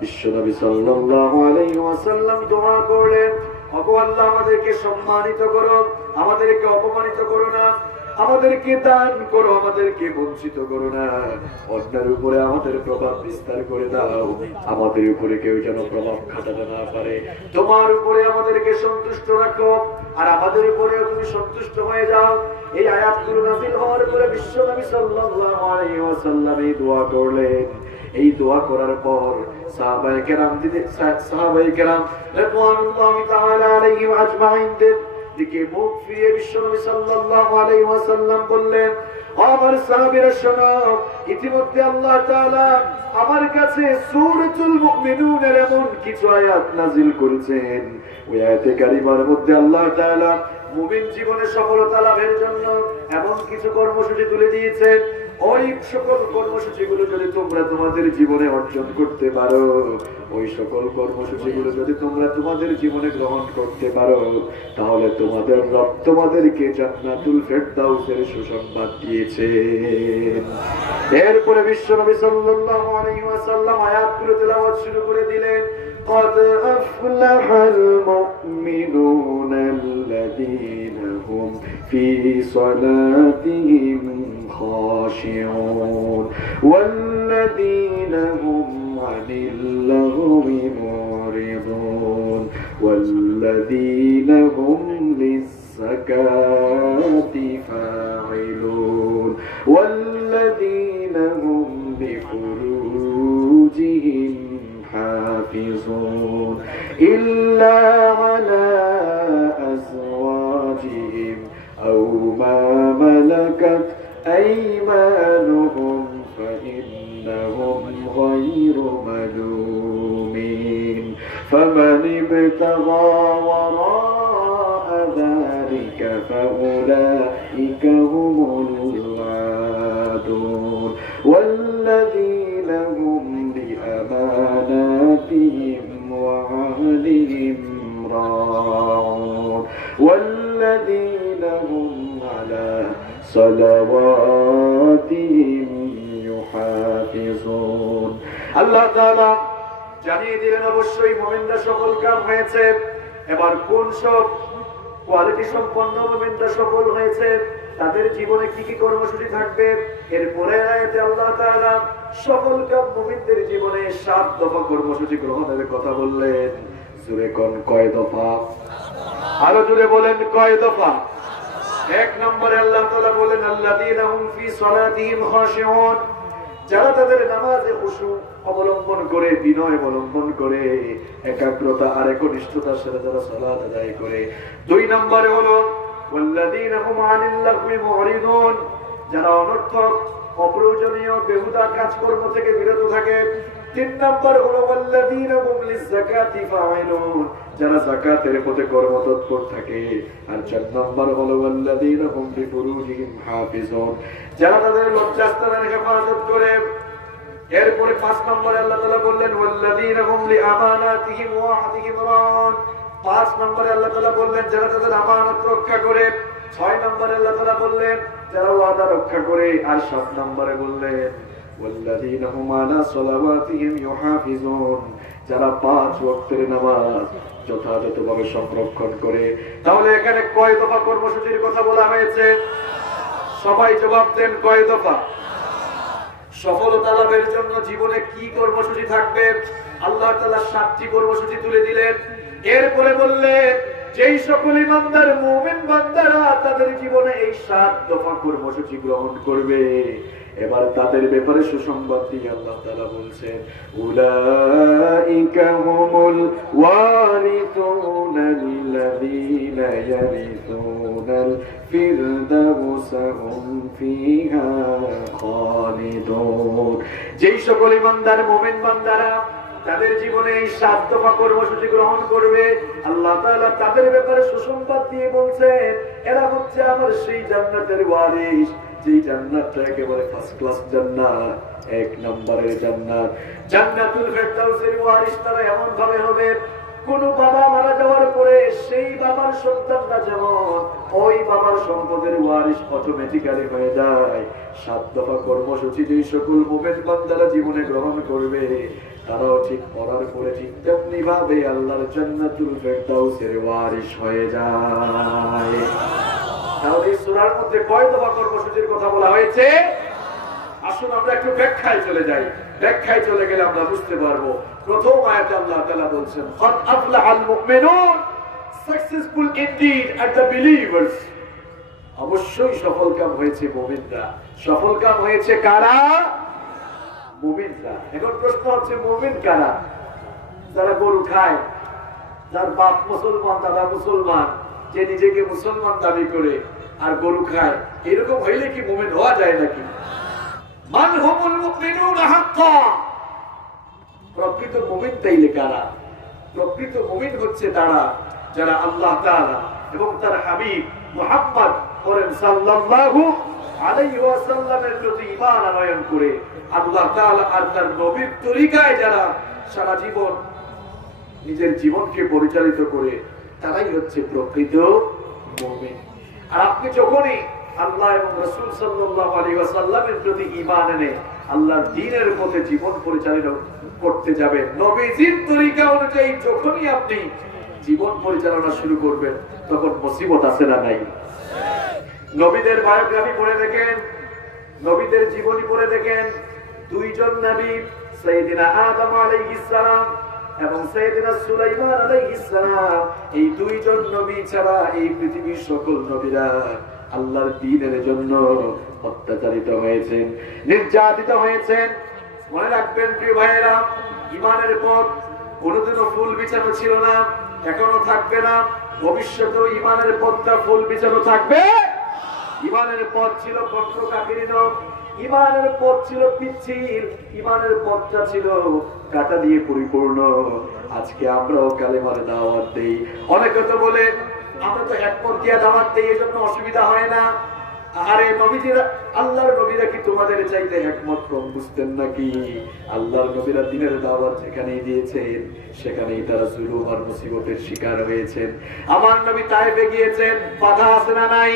বিশ্বনবী সাল্লাল্লাহু আলাইহি ওয়াসাল্লাম দোয়া করলেন, ওগো আল্লাহ আমাদেরকে সম্মানিত করো, আমাদেরকে অপমানিত করো না, আমাদেরকে দান করো, আমাদেরকে বঞ্চিত করো না, অন্যের উপরে আমাদের প্রভাব বিস্তার করে দাও, আমাদের উপরে কেউ যেন প্রভাব খাটাতে না পারে, তোমার উপরে আমাদেরকে সন্তুষ্ট রাখো আর আমাদের উপরেও তুমি সন্তুষ্ট হয়ে যাও। এই আয়াতগুলো নাযিল হওয়ার পরে বিশ্বনবী সাল্লাল্লাহু আলাইহি ওয়াসাল্লাম এই দোয়া করলেন। এই দোয়া করার পর সাহাবায়ে কেরাম রাদিয়াল্লাহু তাআলা আলাইহিম আজমাইনদের দিকে মুখ ফিরিয়ে বিশ্বনবী সাল্লাল্লাহু আলাইহি ওয়াসাল্লাম বললেন, আমার সাহাবীরা শোনো, ইতিমধ্যে আল্লাহ তাআলা আমার কাছে সূরাতুল মুমিনুনের এমন কিছু আয়াত নাযিল করেছেন, ওই আয়াতে কারিমার মধ্যে আল্লাহ তাআলা মুমিন জীবনে সফলতা লাভের জন্য এমন কিছু কর্মসূচি তুলে দিয়েছেন। ওই সকল কর্মসূচিগুলো যদি তোমরা তোমাদের জীবনে অর্জন করতে পারো, ওই সকল কর্মসূচিগুলো যদি তোমরা তোমাদের জীবনে গ্রহণ করতে পারো, তাহলে তোমাদের রব তোমাদেরকে জান্নাতুল ফেরদাউসের সুসংবাদ দিয়েছেন। এরপরে বিশ্বনবী সাল্লাল্লাহু আলাইহি ওয়াসাল্লাম আয়াতগুলো তেলাওয়াত শুরু করে দিলেন, قد أفلح المؤمنون الذين هم في صلاتهم خاشعون والذين هم عن اللغو معرضون والذين هم للزكاة فاعلون والذين هم لفروجهم حافظون إلا على أزواجهم أو ما ملكت أيمانهم فإنهم غير ملومين فمن ابتغى وراء ذلك فأولئك هم العادون والذين هم لأماناتهم وعهدهم راعون والذين هم على صلواتهم يحافظون। আল্লাহ তাআলা জানিয়ে দিলেন অবশ্যই মুমিনরা সফল কাম হয়েছে। এবার কোন সব কোয়ালিটি সম্পন্ন মুমিনরা সফল হয়েছে, তাদের জীবনে কি কি কর্মসূচি থাকবে, এরপরে আয়াতে আল্লাহ তাআলা সকল কাম মুমিনদের জীবনে 7 দফা কর্মসূচি গ্রহণের কথা বললেন। জোরে কোন কয় দফা? আরো জোরে বলেন কয় দফা? 1 নম্বরে আল্লাহ তাআলা বলেন, আল্লাযীনা হুম ফি সালাতিহিম খাশিউন, যারা তাদের নামাজে খুশু অবলম্বন করে, বিনয় অবলম্বন করে, একাগ্রতা আর একনিষ্ঠতার সাথে যারা সালাত আদায় করে। 2 নম্বরে হলো ওয়াল্লাযীনা হুম আনিল লাগwi মুরিদুন, যারা অনর্থক অপ্রয়োজনীয় বেহুদা কাজকর্ম থেকে বিরত থাকে। তিন নম্বর হলো ওয়াল্লাযীনা হুম লিয-যাকাতি ফাঈলুন, যারা যাকাতের পথে কর্মতৎপর থাকে। আর চার নম্বর হলো ওয়াল্লাযীনা হুম লিফুরুজিহিম হাফিজুন, যারা তাদের লজ্জাস্থানের হেফাজত করে। এরপরে 5 নম্বরে আল্লাহ তাআলা বললেন ওয়াল্লাযীনা হুম লিআমানাতিহিম ওয়া আহদিহিম রাউন, 5 নম্বরে আল্লাহ তাআলা বললেন যারা তাদের আমানত রক্ষা করে। 6 নম্বরে আল্লাহ তাআলা বললেন যারা ওয়াদা রক্ষা করে। আর 7 নম্বরে বললেন ওয়াল্লাযীনা হুম আলা সালাওয়াতিহিম ইউহাফিজুন, যারা 5 ওয়াক্তের নামাজ যথাযথভাবে সংরক্ষণ করে। তাহলে এখানে কয় দফা কর্মসূচির কথা বলা হয়েছে? সবাই জবাব দেন, কয় দফা? সফলতা লাভের জন্য জীবনে কি কর্মসূচি থাকবে? আল্লাহ তাআলা 7টি কর্মসূচি তুলে দিলেন। এরপরে বললেন যেই সকল ইমানদার মুমিন বান্দারা তাদের জীবনে এই 7 দফা কর্মসূচি গ্রহণ করবে, এবার তাদের ব্যাপারে সুসংবাদ দিয়ে আল্লাহ তাআলা বলছেন উলাইকা হুমুল ওয়ারিসুনাল্লাযীনা ইয়ারিসুনাল ফিরদাউসা হুম ফিহা খালিদুন। যেই সকল ইমানদার মুমিন বান্দারা তাদের জীবনে এই 7 দফা কর্মসূচি গ্রহণ করবে, আল্লাহ তাআলা তাদের ব্যাপারে সুসংবাদ দিয়ে বলছেন এরা হচ্ছে আমার সেই জান্নাতের ওয়ারিস, যেই জান্নাতটা একেবারে ফার্স্ট ক্লাস জান্নাত, 1 নম্বরের জান্নাত। জান্নাতুল ফেরদাউসের ওয়ারিস তারা এমন ভাবে হবে, কোন বাবা মারা যাওয়ার পরে সেই বাবার সন্তানরা যেমন ওই বাবার সম্পদের ওয়ারিস অটোমেটিক্যালি হয়ে যায়। 7 দফা কর্মসূচি যেই সকল মুমিন বান্দারা জীবনে গ্রহণ করবে, তারাও ঠিক করার পরে ঠিক তেমনি ভাবে আল্লাহর জান্নাতুল ফেরদাউসের ওয়ারিস হয়ে যায়। তাহলে এই সূরার মধ্যে কয় দফা কর্মসূচির কথা বলা হয়েছে? আসুন আমরা একটু ব্যাখ্যায় চলে যাই। ব্যাখ্যায় চলে গেলে আমরা বুঝতে পারবো। প্রথম আয়াতে আল্লাহ তাআলা বলছেন ক্বাদ আফলাহাল মুমিনুন, successful indeed are the believers. অবশ্যই সফলকাম হয়েছে মুমিনরা। সফলকাম হয়েছে কারা? মুমিনরা। এখন প্রশ্ন হচ্ছে মুমিন কারা? যারা গরু খায়, যার বাপ মুসলমান, দাদা মুসলমান, যে নিজেকে মুসলমান দাবি করে আর গরু খায়, এরকম হইলে কি মুমিন হওয়া যায় নাকি? মান হুমুল মুমিনুনা হাক্কা, প্রকৃত মুমিন তাইলে কারা? প্রকৃত মুমিন হচ্ছে তারা যারা আল্লাহ তাআলা এবং তার হাবিব মুহাম্মদ সাল্লাল্লাহু আলাইহি ওয়াসাল্লামের প্রতি ঈমান আনয়ন করে আল্লাহ তাআলা আর তার নবীর তরিকায় যারা সারা জীবন নিজের জীবনকে পরিচালিত করে, তারাই হচ্ছে প্রকৃত মুমিন। আর আপনি যখনই আল্লাহ এবং রাসূল সাল্লাল্লাহু আলাইহি ওয়াসাল্লামের প্রতি ঈমান এনে আল্লাহর দ্বীনের পথে জীবন পরিচালিত করতে যাবেন, নবীজির তরিকা অনুযায়ী যখনই আপনি জীবন পরিচালনা শুরু করবেন, তখন মুসিবত আছে না নাই? নবীদের বায়োগ্রাফি পড়ে দেখেন, নবীদের জীবনী পড়ে দেখেন। 2 জন নবী, সাইয়েদিনা আদম আলাইহিস সালাম এবং সাইয়েদিনা সুলাইমান আলাইহিস সালাম, এই 2 জন নবী ছাড়া এই পৃথিবীর সকল নবীরা আল্লাহর দ্বীনের জন্য অত্যাচারিত হয়েছেন, নির্যাতিত হয়েছেন। মনে রাখবেন প্রিয় ভাইয়েরা, ঈমানের পথ কোনোদিনও ফুল বিছানো ছিল না, এখনো থাকবে না, ভবিষ্যতেও ঈমানের পথটা ফুল বিছানো থাকবে। ঈমানের পথ ছিল কণ্ঠকাঠিন্য, ঈমানের পথ ছিল পিচ্ছিল, ঈমানের পথটা ছিল কাঁটা দিয়ে পরিপূর্ণ। আজকে আমরাও কালেমার দাওয়াত দেই। অনেকে তো বলে আমরা তো একমত দিয়া দাওয়াত দেই, এজন্য অসুবিধা হয় না। আরে নবীরা, আল্লাহর নবীরা কি তোমাদের চাইতে একমত কম বুঝতেন নাকি? আল্লাহর নবীরা দ্বীনের দাওয়াত যেখানেই দিয়েছেন, সেখানেই তারা জুলুম আর মুসিবতের শিকার হয়েছেন। আমার নবী তায়েফে গিয়েছেন, বাধা আছে না নাই?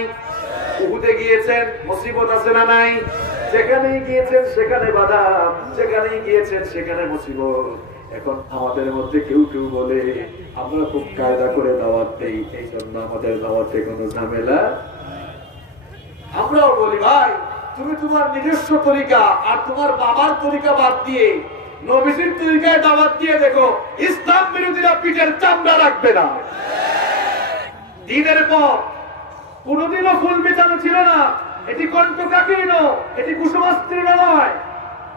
উহুদে গিয়েছেন, মুসিবত আছে না নাই? যেখানেই গিয়েছেন সেখানে বাধা, যেখানেই গিয়েছেন সেখানে মুসিবত। এখন আমাদের মধ্যে কেউ কেউ বলে আমরা খুব কায়দা করে দাওয়াত দেই, এই জন্য আমাদের দাওয়াতে কোনো ঝামেলা। আমরাও বলি ভাই, তুমি তোমার নিজস্ব তরিকা আর তোমার বাবার তরিকা বাদ দিয়ে নবীজির তরিকায় দাওয়াত দিয়ে দেখো, ইসলাম বিরোধীরা পিঠের চামড়া রাখবে না। দ্বীনের পথ কোনদিনও ফুল বিছানো ছিল না, এটি কণ্ঠকাঠিন্য, এটি কুসুমাস্তীর্ণ নয়।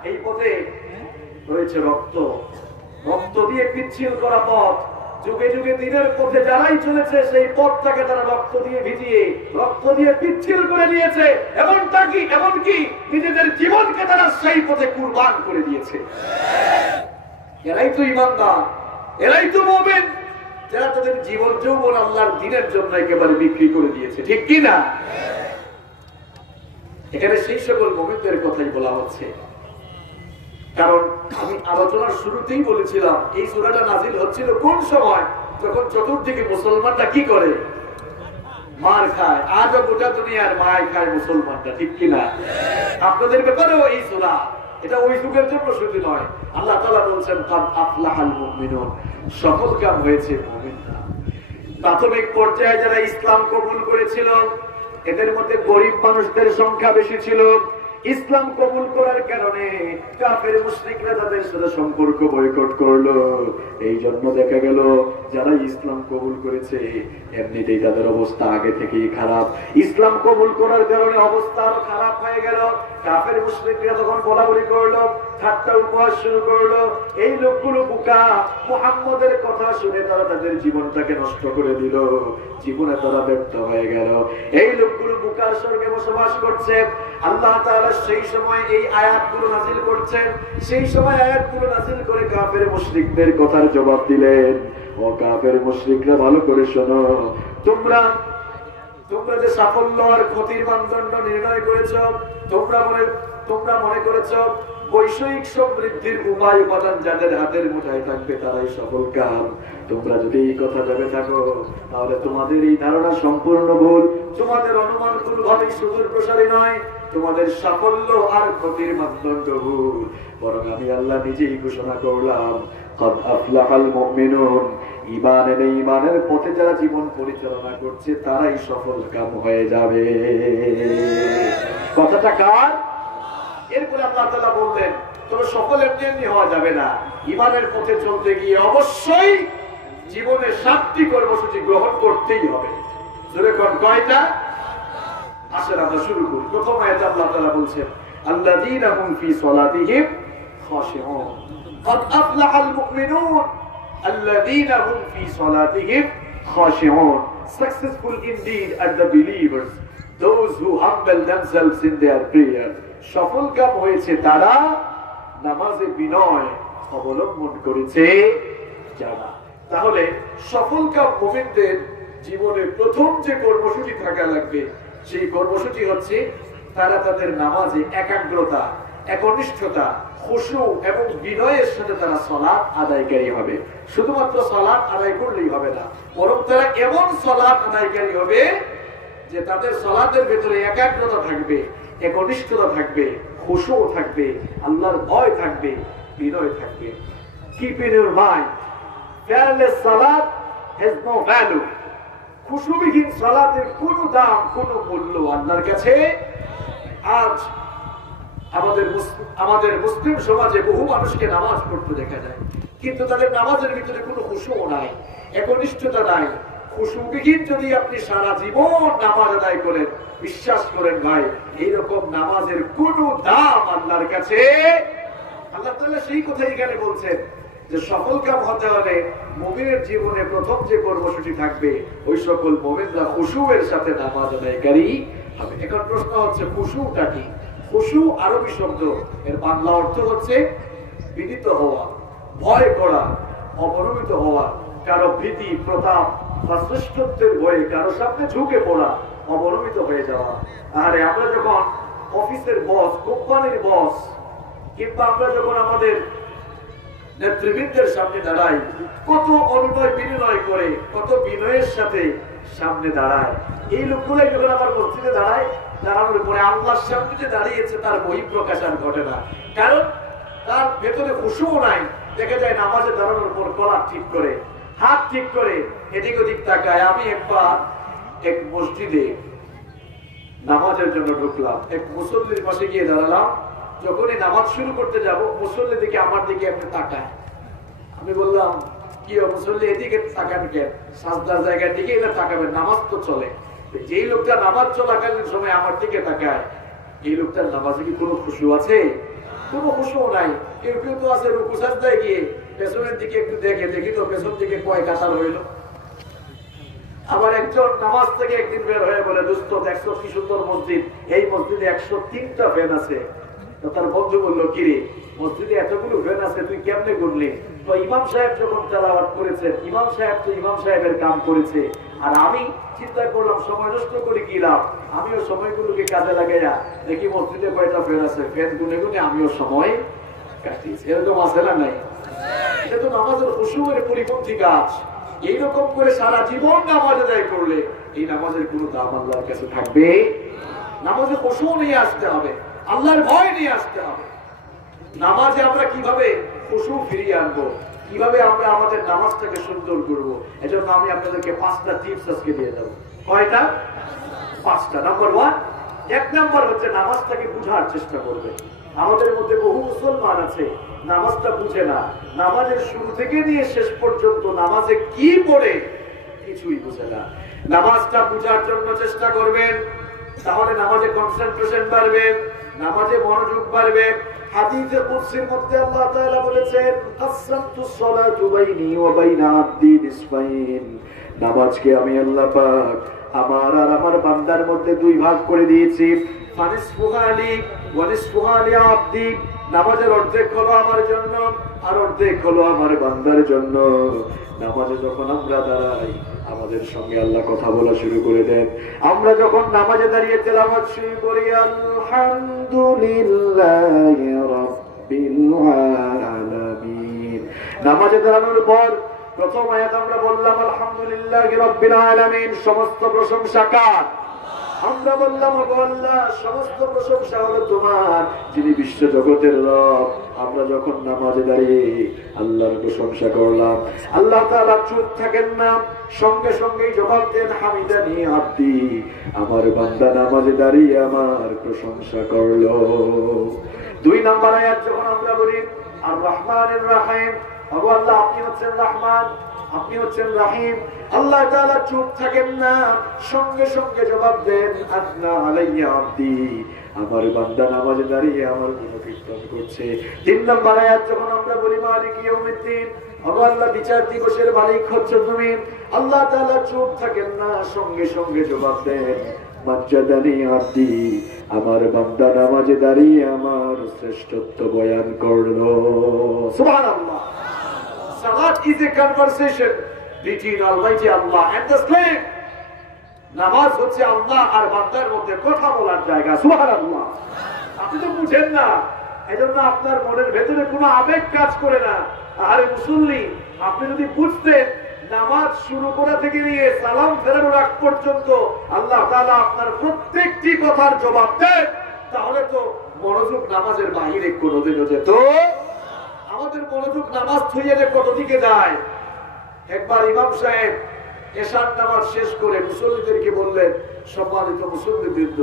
এই পথে রয়েছে রক্ত, রক্ত দিয়ে পিচ্ছিল করা পথ, যুগে যুগে দিনের পথে যারাই চলেছে সেই পথটাকে তারা রক্ত দিয়ে ভিজিয়ে রক্ত দিয়ে পিচ্ছিল করে দিয়েছে, এমনকি নিজেদের জীবনকে তারা সেই পথে কুরবান করে দিয়েছে। এরাই তো ঈমানদার, এরাই তো মুমিন, যারা তাদের জীবন যৌবন আল্লাহর দ্বীনের জন্য একেবারে বিক্রি করে দিয়েছে, ঠিক কি না? এখানে সেই সকল মুমিনদের কথাই বলা হচ্ছে। কারণ আমি আলোচনার শুরুতেই বলেছিলাম এই সূরাটা নাজিল হচ্ছিল কোন সময়, যখন চতুর্দিকে মুসলমানরা কি করে, মার খায়। আজও গোটা দুনিয়ার মার খায় মুসলমানরা, ঠিক কিনা? আপনাদের ব্যাপারেও এই সূরা, এটা ওই যুগের জন্য শুধু নয়। আল্লাহ তাআলা বলছেন কাদ আফলাহাল মুমিনুন, সফল কাম হয়েছে মুমিনরা। প্রাথমিক পর্যায়ে যারা ইসলাম কবুল করেছিল এদের মধ্যে গরিব মানুষদের সংখ্যা বেশি ছিল। ইসলাম কবুল করার কারণে কাফের মুশরিকরা তাদের সাথে সম্পর্ক বয়কট করলো। এই জন্য দেখা গেল যারা ইসলাম কবুল করেছে এমনিতেই তাদের অবস্থা আগে থেকেই খারাপ। ইসলাম কবুল করার কারণে অবস্থা আরো খারাপ হয়ে গেল। কাফের মুশরিকরা তখন বলাবলি করলো, ঠাট্টা উপহাস শুরু করলো। এই লোকগুলো বোকা, মুহাম্মদের কথা শুনে তারা তাদের জীবনটাকে নষ্ট করে দিল, জীবনে তারা ব্যর্থ হয়ে গেল। এই লোকগুলো বোকার স্বর্গে বসবাস করছে। আল্লাহ তাআলা সেই সময় এই আয়াতগুলো নাযিল করছেন, সেই সময় আয়াতগুলো নাযিল করে কাফের মুশরিকদের কথার জবাব দিলেন। ও কাফের মুশরিকরা, ভালো করে শোনো, তোমরা যে সাফল্য আর ক্ষতির মানদণ্ড নির্ণয় করেছ, তোমরা মনে করেছ বৈষয়িক সমৃদ্ধির উপায় উপাদান যাদের হাতের মুঠায় থাকবে তারাই সফল কাম। তোমরা যদি এই কথা ভেবে থাকো তাহলে তোমাদের এই ধারণা সম্পূর্ণ ভুল। তোমাদের অনুমান কোনোভাবেই সুদূর প্রসারী নয়। তোমাদের সাফল্য আর ক্ষতির মানদণ্ড ভুল। বরং আমি আল্লাহ নিজেই ঘোষণা করলাম কাদ আফলাহাল মুমিনুন, ঈমানের পথে যারা জীবন পরিচালনা করছে তারাই সফল কাম হয়ে যাবে। কথাটা কার? এরপরে আল্লাহ তাআলা বললেন তবে সফল এমনি এমনি হওয়া যাবে না। ঈমানের পথে চলতে গিয়ে অবশ্যই জীবনে 7টি কর্মসূচি গ্রহণ করতেই হবে। জোরে কোন কয়টা? আসেন আমরা শুরু করি। প্রথম আয়াতে আল্লাহ তাআলা বলছেন আল্লাযীনা হুম ফি সালাতিহিম খাশিউন, قد أفلح المؤمنون الذين هم في صلاتهم خاشعون. Successful indeed are the believers, those who humble themselves in their prayer. সফল কাম হয়েছে তারা নামাজে বিনয় অবলম্বন করেছে যারা। তাহলে সফল কাম মুমিনদের জীবনে প্রথম যে কর্মসূচি থাকা লাগবে সেই কর্মসূচি হচ্ছে তারা তাদের নামাজে একাগ্রতা, একনিষ্ঠতা, খুশু এবং বিনয়ের সাথে তারা সালাত আদায়কারী হবে। শুধুমাত্র সালাত আদায় করলেই হবে না, বরং তারা এমন সালাত আদায়কারী হবে যে তাদের সালাতের ভেতরে একাগ্রতা থাকবে, একনিষ্ঠতা থাকবে, খুশু থাকবে, আল্লাহর ভয় থাকবে, বিনয় থাকবে। Keep in your mind, fearless salat has no value. খুশুবিহীন সালাতের কোনো দাম, কোনো মূল্য আল্লাহর কাছে। আজ আমাদের মুসলিম সমাজে বহু মানুষকে নামাজ পড়তে দেখা যায়, কিন্তু তাদের নামাজের ভিতরে কোনো খুশুও নাই, একনিষ্ঠতা নাই। খুশুবিহীন যদি আপনি সারা জীবন নামাজ আদায় করেন, বিশ্বাস করেন ভাই, এইরকম নামাজের কোনো দাম আল্লাহর কাছে। আল্লাহ তাআলা সেই কথাই এখানে বলছেন যে সফল কাম হতে হলে মুমিনের জীবনে প্রথম যে কর্মসূচি থাকবে ওই সকল মুমিনরা খুশুয়ের সাথে নামাজ আদায়কারী হবে। এখন প্রশ্ন হচ্ছে খুশুটা কি? খুশু আরবি শব্দ, এর বাংলা অর্থ হচ্ছে বিনীত হওয়া, ভয় করা, অবনমিত হওয়া, কারো ভীতি, প্রতাপ বা শ্রেষ্ঠত্বের ভয়ে কারো সামনে ঝুঁকে পড়া, অবনমিত হয়ে যাওয়া। আরে আমরা যখন অফিসের বস, কোম্পানির বস, কিংবা আমরা যখন আমাদের নেতৃবৃন্দের সামনে দাঁড়াই, কত অনুনয় বিনয় করে, কত বিনয়ের সাথে সামনে দাঁড়ায়। এই লোকগুলাই যখন আমার মসজিদে দাঁড়ায়, দাঁড়ানোর পরে আল্লাহর সামনে যে দাঁড়িয়েছে তার বহিঃপ্রকাশ আর ঘটে না, কারণ তার ভেতরে খুশুও নাই। দেখা যায় নামাজে দাঁড়ানোর পর গলা ঠিক করে, হাত ঠিক করে এদিক ওদিক তাকায়। আমি একবার এক মসজিদে নামাজের জন্য ঢুকলাম, এক মুসল্লির পাশে গিয়ে দাঁড়ালাম। যখনই নামাজ শুরু করতে যাব, মুসল্লি দিকে আমার দিকে আপনি তাকায়। আমি বললাম কি মুসল্লি এদিকে তাকান কেন? সাজদার জায়গার দিকে এটা তাকাবেন, নামাজ তো চলে। যেই লোকটা নামাজ চলাকালীন সময় আমার দিকে তাকায়, এই লোকটার নামাজে কি কোনো খুশু আছে? কোনো খুশু নাই। কেউ কেউ তো আছে রুকু সাজদায় গিয়ে পেছনের দিকে একটু দেখি তো পেছন দিকে কয় কাতার হইল। আবার একজন নামাজ থেকে একদিন বের হয়ে বলে, দোস্ত দেখছো কি সুন্দর মসজিদ, এই মসজিদে 103টা ফ্যান আছে। তো তার বন্ধু বললো, কিরে মসজিদে এতগুলো ফ্যান আছে তুই কেমনে করলি? তো ইমাম সাহেব যখন তেলাওয়াত করেছেন, ইমাম সাহেব তো ইমাম সাহেবের কাম করেছে, আর আমি চিন্তা করলাম সময় নষ্ট করে কি লাভ, আমিও সময়গুলোকে কাজে লাগাইয়া দেখি মসজিদে কয়টা ফ্যান আছে, ফ্যান গুনে গুনে আমিও সময় কাটিয়েছি। এরকম আছে না নাই? এটা তো নামাজের খুশুয়ের পরিপন্থী কাজ। এইরকম করে সারা জীবন নামাজ আদায় করলে এই নামাজের কোনো দাম আল্লাহর কাছে থাকবে? নামাজে খুশু নিয়ে আসতে হবে, আল্লাহর ভয় নিয়ে আসতে হবে। নামাজে আমরা কিভাবে খুশু ফিরিয়ে আনবো, কিভাবে আমরা আমাদের নামাজটাকে সুন্দর করবো, এজন্য আমি আপনাদেরকে 5টা টিপস আজকে দিয়ে দেবো। কয়টা? 5টা। নাম্বার 1, 1 নাম্বার হচ্ছে নামাজটাকে বুঝার চেষ্টা করবে। আমাদের মধ্যে বহু মুসলমান আছে নামাজটা বুঝে না, নামাজের শুরু থেকে নিয়ে শেষ পর্যন্ত নামাজে কি পড়ে কিছুই বুঝে না। নামাজটা বুঝার জন্য চেষ্টা করবেন, তাহলে নামাজে কনসেন্ট্রেশন বাড়বে, নামাজে মনোযোগ বাড়বে। হাদিসে কুদসির মধ্যে আল্লাহ তাআলা বলেছেন, কাসসামতুস সালাতু বাইনি ওয়া বাইনা আবদি নিসফাইন। নামাজকে আমি আল্লাহ পাক আমার আর আমার বান্দার মধ্যে 2 ভাগ করে দিয়েছি। ফানিসফুহা লি ওয়া নিসফুহা লি আবদি। নামাজের অর্ধেক হলো আমার জন্য আর অর্ধেক হলো আমার বান্দার জন্য। নামাজে যখন আমরা দাঁড়াই আমাদের সঙ্গে আল্লাহ কথা বলা শুরু করে দেন। আমরা যখন নামাজে দাঁড়িয়ে তেলাওয়াত শুরু করি, আলহামদুলিল্লাহি রাব্বিল আলামিন। নামাজে দাঁড়ানোর পর প্রথম আয়াত আমরা বললাম আলহামদুলিল্লাহি রাব্বিল আলামিন, সমস্ত প্রশংসা কার? আমরা বললাম, ওগো আল্লাহ সমস্ত প্রশংসা হলো তোমার, যিনি বিশ্ব জগতের রব। আমরা যখন নামাজে দাঁড়িয়ে আল্লাহর প্রশংসা করলাম, আল্লাহ তাআলা চুপ থাকেন না, সঙ্গে সঙ্গেই জবাব দেন, হামিদানি আব্দি, আমার বান্দা নামাজে দাঁড়িয়ে আমার প্রশংসা করলো। 2 নাম্বার আয়াত যখন আমরা বলি আর রহমানির রহিম, ওগো আল্লাহ আপনি হচ্ছেন রহমান, আপনি হচ্ছেন রহিম, আল্লাহ তাআলা চুপ থাকেন না, সঙ্গে সঙ্গে জবাব দেন, আল্লাহ আলাইয়া আব্দি, আমার বান্দা নামাজে দাঁড়িয়ে আমার গুণকীর্তন করছে। 3 নম্বর আয়াত যখন আমরা বলি মালিক ইয়াউমিদ্দিন, ওগো আল্লাহ বিচার দিবসের মালিক হচ্ছ তুমি, আল্লাহ তাআলা চুপ থাকেন না, সঙ্গে সঙ্গে জবাব দেন, মাজ্জাদানি আব্দি, আমার বান্দা নামাজে দাঁড়িয়ে আমার শ্রেষ্ঠত্ব বয়ান করলো। সুবহানাল্লাহ। Salat is a conversation between Almighty Allah and the slave. নামাজ হচ্ছে আল্লাহ আর বান্দার মধ্যে কথা বলার জায়গা। সুবহানাল্লাহ। আপনি তো বুঝেন না, এজন্য আপনার মনের ভেতরে কোনো আবেগ কাজ করে না। আরে মুসল্লি, আপনি যদি বুঝতেন নামাজ শুরু করা থেকে নিয়ে সালাম ফেরানোর আগ পর্যন্ত আল্লাহ তাআলা আপনার প্রত্যেকটি কথার জবাব দেন, তাহলে তো মনোযোগ নামাজের বাহিরে কোনোদিনও যেত। আমাদের মনোযোগ নামাজ থইয়ে যে কত দিকে যায়। একবার ইমাম সাহেব এশার নামাজ শেষ করে মুসল্লিদেরকে বললেন, সম্মানিত মুসল্লিবৃন্দ,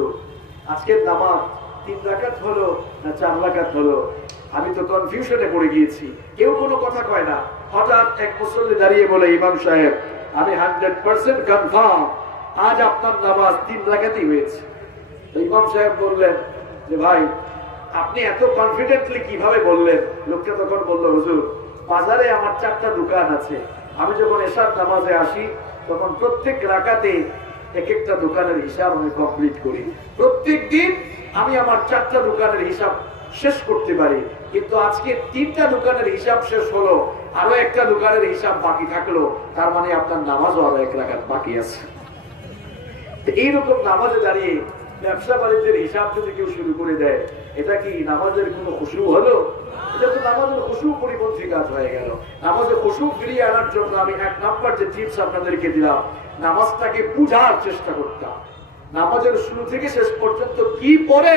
আজকের নামাজ 3 রাকাত হলো না 4 রাকাত হলো, আমি তো কনফিউশনে পড়ে গিয়েছি। কেউ কোনো কথা কয় না। হঠাৎ এক মুসল্লি দাঁড়িয়ে বলে, ইমাম সাহেব আমি 100% কনফার্ম আজ আপনার নামাজ 3 রাকাতই হয়েছে। তো ইমাম সাহেব বললেন যে ভাই আপনি এত কনফিডেন্টলি কিভাবে বললেন? লোকটা তখন বললো, হুজুর বাজারে আমার 4টা দোকান আছে, আমি যখন এশার নামাজে আসি তখন প্রত্যেক রাকাতে এক একটা দোকানের হিসাব আমি কমপ্লিট করি। প্রত্যেক দিন আমি আমার 4টা দোকানের হিসাব শেষ করতে পারি, কিন্তু আজকে 3টা দোকানের হিসাব শেষ হলো, আরো একটা দোকানের হিসাব বাকি থাকলো, তার মানে আপনার নামাজও আরো 1 রাকাত বাকি আছে। এইরকম নামাজে দাঁড়িয়ে ব্যবসা বাণিজ্যের হিসাব যদি কেউ শুরু করে দেয়, এটা কি নামাজের কোনো খুশু হলো? এটা তো নামাজের খুশু পরিপন্থী কাজ হয়ে গেল। নামাজের খুশু ফিরিয়ে আনার জন্য আমি 1 নাম্বার যে টিপস আপনাদেরকে দিলাম, নামাজটাকে বুঝার চেষ্টা করতাম। নামাজের শুরু থেকে শেষ পর্যন্ত কি পড়ে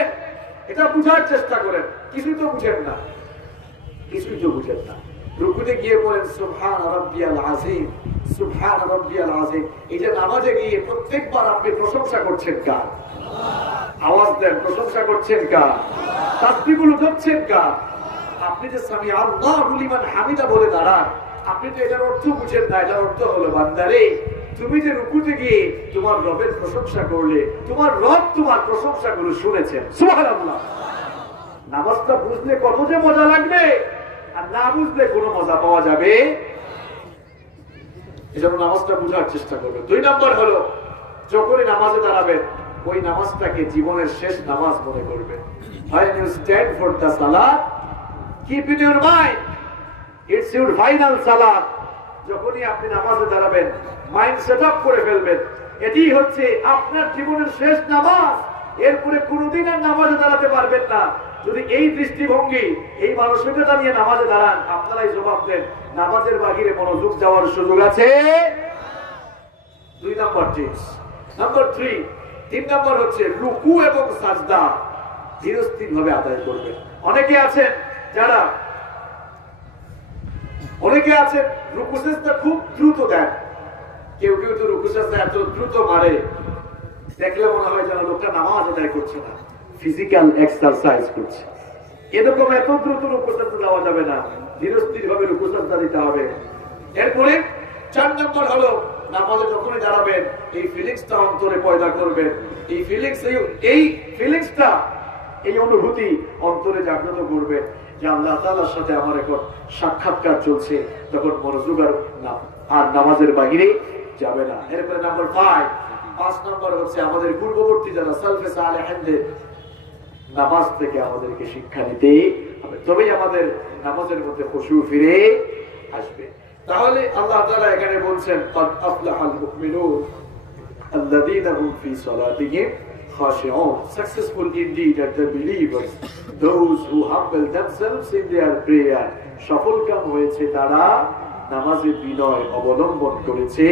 এটা বুঝার চেষ্টা করেন। কিছুই তো বুঝেন না, কিছুই তো বুঝেন না। রুকুতে গিয়ে বলেন সুবহান রাব্বিয়াল আযীম, সুবহান রাব্বিয়াল আযীম। এই যে নামাজে গিয়ে প্রত্যেকবার আপনি প্রশংসা করছেন কার? আওয়াজ দেন, প্রশংসা করছেন কার? তাসবিহগুলো জপছেন কার? আপনি যে সামি আল্লাহু লিমান হামিদা বলে দাঁড়ান, আপনি তো এটার অর্থ বুঝেন না। এটার অর্থ হলো, বান্দারে তুমি যে রুকুতে গিয়ে তোমার রবের প্রশংসা করলে, তোমার রব তোমার প্রশংসাগুলো শুনেছেন। সুবহানাল্লাহ। নামাজটা বুঝলে কত যে মজা লাগবে। আর না বুঝলে কোনো মজা পাওয়া যাবে। এজন্য নামাজটা বুঝার চেষ্টা করবেন। 2 নম্বর হলো যখনই নামাজে দাঁড়াবেন ওই নামাজটাকে জীবনের শেষ নামাজ মনে করবেন। When you stand for the salah, keep in your mind it's your final salah. যখনই আপনি নামাজে দাঁড়াবেন মাইন্ড সেট আপ করে ফেলবেন এটি হচ্ছে আপনার জীবনের শেষ নামাজ। এরপরে কোনোদিন আর নামাজে দাঁড়াতে পারবেন না। যদি এই দৃষ্টিভঙ্গি এই মানসিকতা নিয়ে নামাজে দাঁড়ান, আপনারাই জবাব দেন নামাজের বাহিরে মনোযোগ যাওয়ার সুযোগ আছে? 2 নম্বর টিপস। নাম্বার 3 নম্বর হচ্ছে রুকু এবং সাজদা ধীরস্থির ভাবে আদায় করবেন। অনেকে আছেন রুকু সাজদা খুব দ্রুত দেন, কেউ কেউ তো রুকু সাজদা এত দ্রুত মারে দেখলে মনে হয় যেন লোকটা নামাজ আদায় করছে না, ফিজিক্যাল এক্সারসাইজ করছে। এরকম এত দ্রুত রুকু সাজদা দেওয়া যাবে না, ধীরস্থির ভাবে রুকু সাজদা দিতে হবে। এরপরে 4 নম্বর হলো নামাজে যখনই দাঁড়াবেন এই ফিলিংসটা অন্তরে পয়দা করবেন। এই ফিলিংসটা এই অনুভূতি অন্তরে জাগ্রত করবেন যে আল্লাহ তাআলার সাথে আমার এখন সাক্ষাৎকার চলছে, তখন মনোযোগ আর নামাজের বাহিরে যাবে না। এরপরে নাম্বার 5 নম্বর হচ্ছে আমাদের পূর্ববর্তী যারা সালফে সালেহিনদের নামাজ থেকে আমাদেরকে শিক্ষা নিতে হবে, তবেই আমাদের নামাজের মধ্যে খুশু ফিরে আসবে। তাহলে আল্লাহ তাআলা এখানে বলছেন قد أفلح المؤمنون الذين هم في صلاتهم خاشعون. Successful indeed are the believers, those who humble themselves in their prayer. সফলকাম হয়েছে তারা নামাজে বিনয় অবলম্বন করেছে।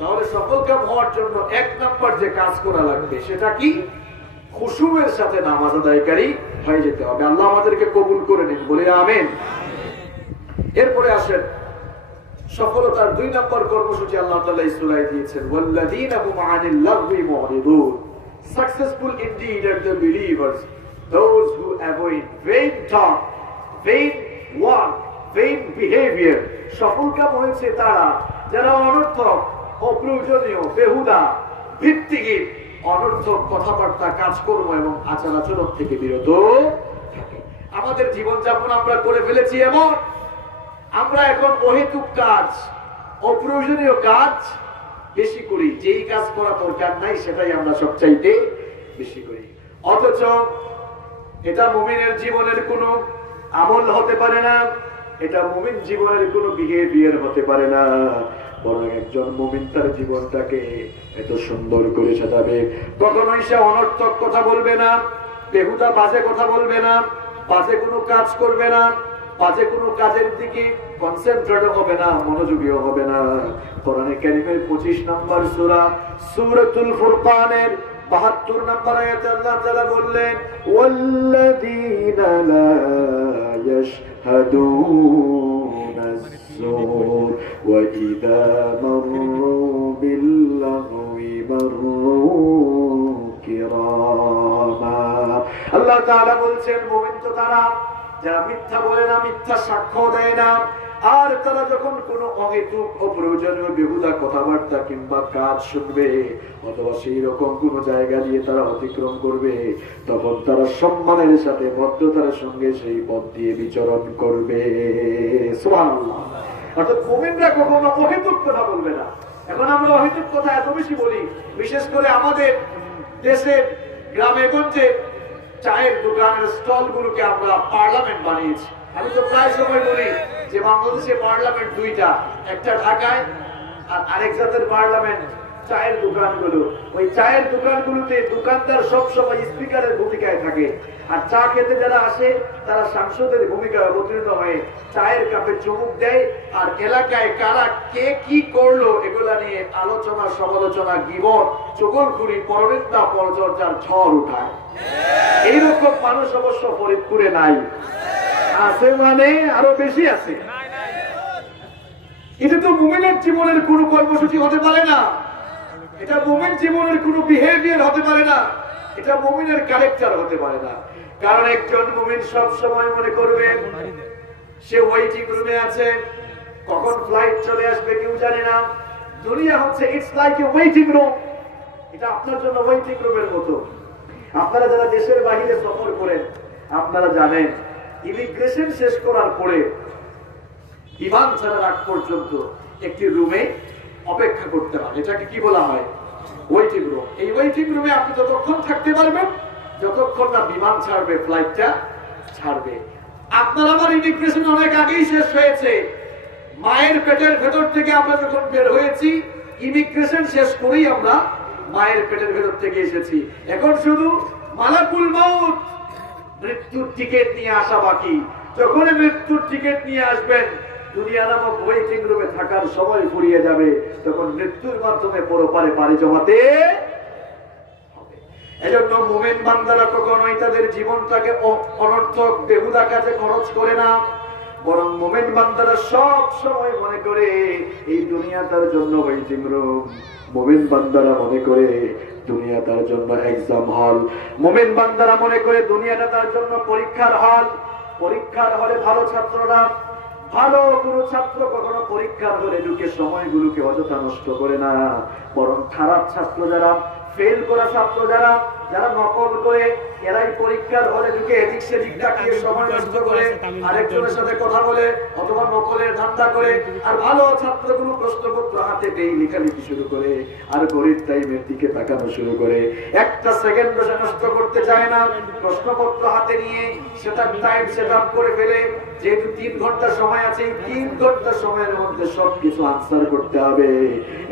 তাহলে সফলকাম হওয়ার জন্য 1 নম্বর যে কাজ করা লাগবে সেটা কি? খুশুয়ের সাথে নামাজ আদায়কারী হয়ে যেতে হবে। আল্লাহ আমাদেরকে কবুল করে নিন, বলে আমিন। এরপরে আসেন সফলতার 2 নম্বর কর্মসূচি আল্লাহ তাআলা এই সূরায় দিয়েছেন, ওয়াল্লাযীনা হুম আনিল লাগwi মুরিদুন। Successful indeed are the believers, those who avoid vain talk, vain work, vain behavior. সফলকাম হয়েছে তারা যারা অনর্থক, অপ্রয়োজনীয়, বেহুদা, ভিত্তিহীন, অনর্থক কথাবার্তা, কাজকর্ম এবং আচার আচরণ থেকে বিরত থাকে। আমাদের জীবনযাপন আমরা করে ফেলেছি এমন আমরা এখন অহেতুক কাজ, অপ্রয়োজনীয় কাজ বেশি করি, যেই কাজ করা দরকার নাই সেটাই আমরা সবচাইতে বেশি করি। অথচ এটা মুমিনের জীবনের কোনো আমল হতে পারে না, এটা মুমিন জীবনের কোনো বিহেভিয়ার হতে পারে না, বরং একজন মুমিন তার জীবনটাকে এত সুন্দর করে সাজাবে কখনোই সে অনর্থক কথা বলবে না, বেহুদা বাজে কথা বলবে না, বাজে কোনো কাজ করবে না, বাজে কোনো কাজের দিকে কনসেন্ট্রেট হবে না, মনোযোগীও হবে না। কোরআনে কারীমের 25 নম্বর সূরা সূরাতুল ফুরকানের 72 নম্বর আয়াতে আল্লাহ তাআলা বললেন, ওয়াল্লাযীনা লা ইয়াশহাদুনা আয-যুর ওয়া ইযা মাররু বিল-লাগwi মাররু কিরামা। আল্লাহ তাআলা বলছেন মুমিন তো তারা যারা মিথ্যা বলে না, মিথ্যা সাক্ষ্য দেয় না, আর তারা যখন কোনো অহেতুক অপ্রয়োজনীয় বেহুদা কথাবার্তা কিংবা কাজ শুনবে অথবা সেই রকম কোনো জায়গা দিয়ে তারা অতিক্রম করবে, তখন তারা সম্মানের সাথে ভদ্রতার সঙ্গে সেই পথ দিয়ে বিচরণ করবে। সুবহানাল্লাহ। অর্থাৎ মুমিনরা কখনো অহেতুক কথা বলবে না। এখন আমরা অহেতুক কথা এত বেশি বলি, বিশেষ করে আমাদের দেশের গ্রামে গঞ্জে চায়ের দোকানের স্টল গুলোকে আমরা পার্লামেন্ট বানিয়েছি। আমি তো প্রায় সময় বলি যে বাংলাদেশে পার্লামেন্ট 2টা, একটা ঢাকায় আর আরেক জাতের পার্লামেন্ট চায়ের দোকানগুলো। ওই চায়ের দোকানগুলোতে দোকানদার সবসময় স্পিকারের ভূমিকায় থাকে, আর চা খেতে যারা আসে তারা সাংসদের ভূমিকায় অবতীর্ণ হয়ে চায়ের কাপে চুমুক দেয়, আর এলাকায় কারা কে কি করলো এগুলা নিয়ে আলোচনা, সমালোচনা, গীবত, চগলখুরি, পরনিন্দা, পরচর্চার ঝড় উঠায়। এইরকম মানুষ অবশ্য ফরিদপুরে নাই, আছে মানে আরো বেশি আছে। এটা তো মুমিনের জীবনের কোনো কর্মসূচি হতে পারে না, এটা মুমিন জীবনের কোনো বিহেভিয়ার হতে পারে না, এটা মুমিনের ক্যারেক্টার হতে পারে না। কারণ একজন মুমিন সব সময় মনে করবেন সে ওয়েটিং রুমে আছে, কখন ফ্লাইট চলে আসবে কেউ জানে না। দুনিয়া হচ্ছে it's like a waiting room, এটা আপনার জন্য ওয়েটিং রুমের মতো। আপনারা যারা দেশের বাইরে সফর করেন আপনারা জানেন ইমিগ্রেশন শেষ করার পরে বিমান ছাড়ার আগ পর্যন্ত একটি রুমে অপেক্ষা করতে হয়। এটাকে কি বলা হয়? Waiting room. এই ওয়েটিং রুমে আপনি ততক্ষণ থাকতে পারবেন যতক্ষণ না বিমান ছাড়বে, ফ্লাইটটা ছাড়বে। আপনার আমার ইমিগ্রেশন অনেক আগেই শেষ হয়েছে। মায়ের পেটের ভেতর থেকে আমরা যখন বের হয়েছি, ইমিগ্রেশন শেষ করেই আমরা মায়ের পেটের ভেতর থেকে এসেছি। এখন শুধু মালাকুল মউত মৃত্যুর টিকিট নিয়ে আসা বাকি। যখন মৃত্যুর টিকিট নিয়ে আসবেন, দুনিয়া নামক ওয়েটিং রুমে থাকার সময় ফুরিয়ে যাবে, তখন মৃত্যুর মাধ্যমে পরপারে পাড়ি জমাতে হবে। এজন্য মুমিন বান্দারা কখনোই তাদের জীবনটাকে অনর্থক বেহুদা কাজে খরচ করে না, বরং মুমিন বান্দারা সব সময় মনে করে এই দুনিয়া তার জন্য ওয়েটিং রুম। মুমিন বান্দারা মনে করে দুনিয়া তার জন্য এক্সাম হল। মুমিন বান্দারা মনে করে দুনিয়াটা তার জন্য পরীক্ষার হল। পরীক্ষার হলে ভালো ছাত্ররা, ভালো কোনো ছাত্র কখনো পরীক্ষার হলে ঢুকে সময়গুলোকে অযথা নষ্ট করে না, বরং খারাপ ছাত্র যারা, ফেল করা ছাত্র যারা, যারা নকল করে, এরাই পরীক্ষার হলে ঢুকে এদিক সেদিক তাকিয়ে সময় নষ্ট করে, আরেকজনের সাথে কথা বলে অথবা নকলের ধান্দা করে। আর ভালো ছাত্রগুলো প্রশ্নপত্র হাতে পেয়ে লেখালেখি শুরু করে, আর গরিব টাইমের দিকে তাকানো শুরু করে। একটা সেকেন্ড বসে নষ্ট করতে চায় না, প্রশ্নপত্র হাতে নিয়ে সেটা টাইম সেট আপ করে ফেলে। যেহেতু 3 ঘন্টা সময় আছে, 3 ঘন্টা সময়ের মধ্যে সবকিছু আনসার করতে হবে,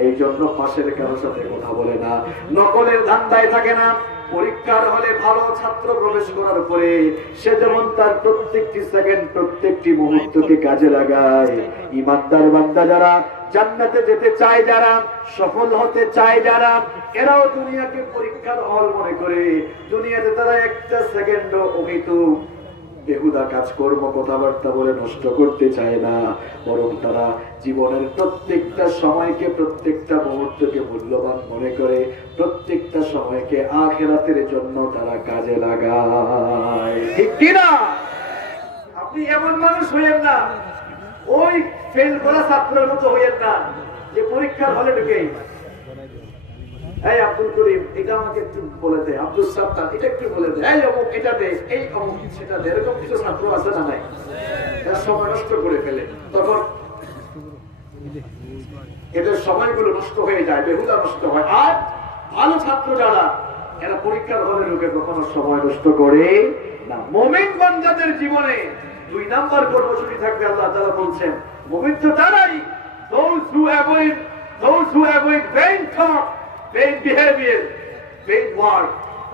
এই জন্য পাশের কারোর সাথে কথা বলে না, নকলের ধান্দায় থাকে না। পরীক্ষার হলে ভালো ছাত্র প্রবেশ করার পরে সে যেমন তার প্রত্যেকটি সেকেন্ড, প্রত্যেকটি মুহূর্তকে কাজে লাগায়, ইমানদার বান্দা যারা, জান্নাতে যেতে চায় যারা, সফল হতে চায় যারা, এরাও দুনিয়াকে পরীক্ষার হল মনে করে দুনিয়াতে তারা একটা সেকেন্ডও অমিতু বেহুদা কাজকর্ম কথাবার্তা বলে নষ্ট করতে চায় না, বরং তারা জীবনের প্রত্যেকটা সময়কে, প্রত্যেকটা মুহূর্তকে মূল্যবান মনে করে প্রত্যেকটা সময়কে আখিরাতের জন্য তারা কাজে লাগায়। ঠিক কিনা? আপনি এমন মানুষ হইয়েন না, ওই ফেল করা ছাত্রের মতো হইয়েন না যে পরীক্ষার হলে ঢুকে এই আব্দুল করিম এটা আমাকে একটু বলে দে, আব্দুল সাত্তার এটা একটু বলে দে, এই অমুক এটা দে, এই অমুক সেটা দে। এরকম কিছু ছাত্র আছে না নাই? এরা সময় নষ্ট করে ফেলে, তখন এদের সময়গুলো নষ্ট হয়ে যায়, বেহুদা নষ্ট হয়। আর ভালো ছাত্র যারা, এরা পরীক্ষার হলে ঢুকে কখনো সময় নষ্ট করে না। মুমিন বান্দাদের জীবনে 2 নাম্বার কর্মসূচি থাকবে। আল্লাহ তাআলা বলছেন, মুমিন তো তারাই, those who avoid vain talk, vain behavior, vain work.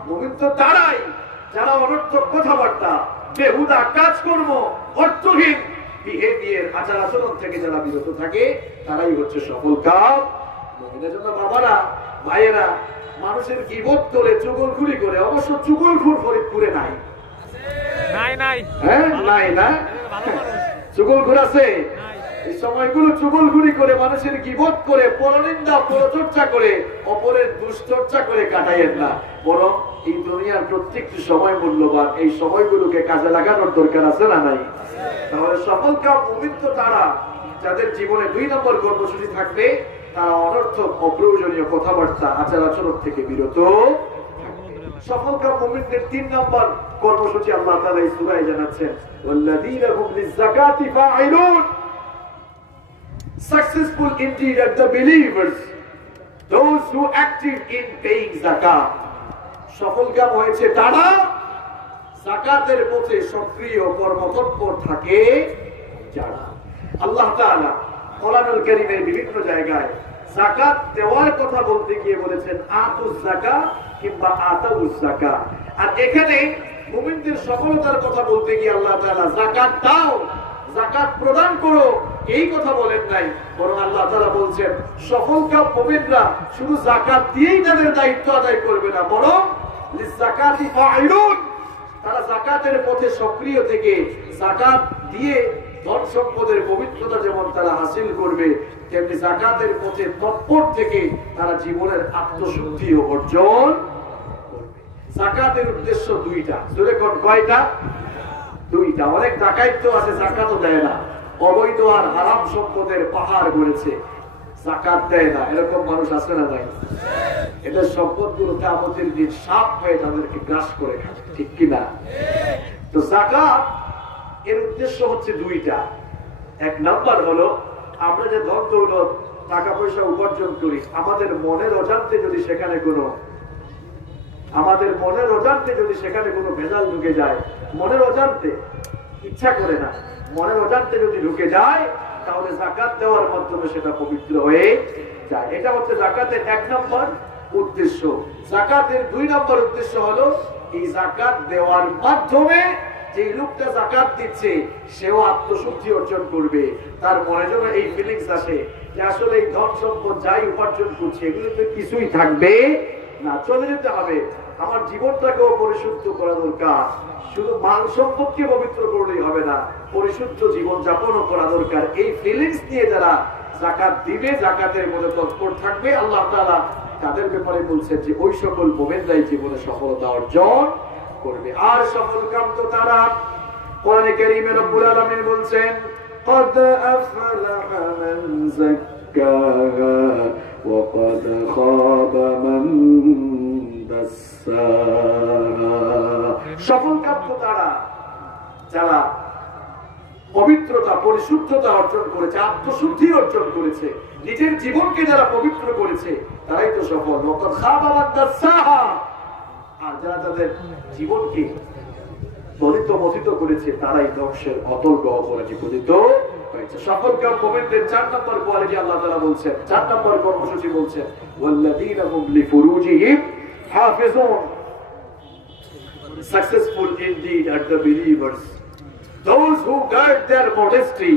মুমিন তো তারাই যারা অনর্থক কথাবার্তা, বেহুদা কাজকর্ম, অর্থহীন বিহেভিয়ার, আচার আচরণ থেকে যারা বিরত থাকে, তারাই হচ্ছে সফল কাম। মুমিনের জন্য বাবারা, ভাইয়েরা, মানুষের গীবত করে, চুগলখুরি করে, অবশ্য চুগলখুর ফরিদপুরে নাই, হ্যাঁ নাই না, চুগলখুর আছে। এই সময়গুলো চুগলখুরি করে, মানুষের গীবত করে, পরনিন্দা, পরচর্চা করে, অপরের দুশ্চর্চা করে কাটাইয়েন না, বরং এই দুনিয়ার প্রত্যেকটি সময় মূল্যবান। এই সময়গুলোকে কাজে লাগানোর দরকার আছে না নাই? তাহলে সফল কাম মুমিন তো তারা যাদের জীবনে 2 নম্বর কর্মসূচি থাকবে, তারা অনর্থক অপ্রয়োজনীয় কথাবার্তা, আচার আচরণ থেকে বিরত থাকবে। সফল কাম মুমিনদের 3 নম্বর কর্মসূচি আল্লাহ তাআলা এই সূরায় জানাচ্ছেন, ওয়াল্লাযীনা হুম লিয-যাকাতি ফাঈলুন। Successful indeed are the believers, those who active in paying zakat. সফল কাম হয়েছে তারা যাকাতের পথে সক্রিয় কর্মতৎপর থাকে যারা। আল্লাহ তাআলা কোরআনুল কারীমের বিভিন্ন জায়গায় যাকাত দেওয়ার কথা বলতে গিয়ে বলেছেন আতুজ যাকাত কিংবা আতাউজ যাকাত। আর এখানে মুমিনদের সফলতার কথা বলতে গিয়ে আল্লাহ তাআলা যাকাত দাও, যাকাত প্রদান করো এই কথা বলেন নাই, বরং আল্লাহ তাআলা বলছেন সফলকাম মুমিনরা শুধু যাকাত দিয়েই তাদের দায়িত্ব আদায় করবে না, বরং লিয-যাকাতি ফাঈলুন, তারা যাকাতের পথে সক্রিয় থেকে যাকাত দিয়ে ধন সম্পদের পবিত্রতা যেমন তারা হাসিল করবে, তেমনি যাকাতের পথে তৎপর থেকে তারা জীবনের আত্মশুদ্ধিও অর্জন করবে। যাকাতের উদ্দেশ্য 2টা, জোরে কোন কয়টা? 2টা। অনেক ডাকাইত আছে যাকাতও দেয় না, অবৈধ আর হারাম সম্পদের পাহাড় গড়েছে, যাকাত দেয় না, এরকম মানুষ আছে না নাই? এদের সম্পদগুলো কিয়ামতের দিন সাপ হয়ে তাদেরকে গ্রাস করে খাবে, ঠিক কিনা? তো যাকাত এর উদ্দেশ্য হচ্ছে দুইটা। এক নাম্বার হলো আমরা যে ধন দৌলত টাকা পয়সা উপার্জন করি, আমাদের মনের অজান্তে যদি সেখানে কোনো ভেজাল ঢুকে যায়, মনের অজান্তে, ইচ্ছা করে না, মনের অজান্তে যদি ঢুকে যায়, তাহলে যাকাত দেওয়ার মাধ্যমে সেটা পবিত্র হয়ে যায়। এটা হচ্ছে যাকাতের এক নম্বর উদ্দেশ্য। যাকাতের দুই নম্বর উদ্দেশ্য হলো এই যাকাত দেওয়ার মাধ্যমে যে লোকটা যাকাত দিচ্ছে সেও আত্মশুদ্ধি অর্জন করবে। তার মনে যেন এই ফিলিংস আসে যে আসলে এই ধন সম্পদ যাই উপার্জন করছে এগুলোতে কিছুই থাকবে না, চলে যেতে হবে। আমার জীবনটাকেও পরিশুদ্ধ করা দরকার। শুধু মাল সম্পদকে পবিত্র করলেই হবে না, পরিশুদ্ধ জীবন যাপনও করা দরকার। এই ফিলিংস নিয়ে যারা যাকাত দিবে, যাকাতের মধ্যে তৎপর থাকবে, আল্লাহ তাআলা তাদের ব্যাপারে বলছেন যে ওই সকল মুমিনরাই জীবনে সফলতা অর্জন করবে। আর সফল কাম তো তারা, কোরআনে কারীমে রব্বুল আলামিন বলছেন قد أفلح من زكاها وقد خاب من دساها। সফল কাম তো তারা যারা পবিত্রতা, পরিশুদ্ধতা অর্জন করেছে, আত্মশুদ্ধি অর্জন করেছে, নিজের জীবনকে যারা পবিত্র করেছে তারাই তো সফল। ওয়াকাদ খাবা মান দাসসাহা। আর যারা তাদের জীবনকে দলিত মথিত করেছে তারাই ধ্বংসের অতল গহ্বরে পতিত হয়েছে। সফল কাম মুমিনদের 4 নম্বর কোয়ালিটি আল্লাহ তাআলা বলছেন, 4 নম্বর কর্মসূচি বলছেন, ওয়াল্লাযীনা হুম লিফুরুজিহিম হাফিজুন। Successful indeed are the believers, those who guard their modesty.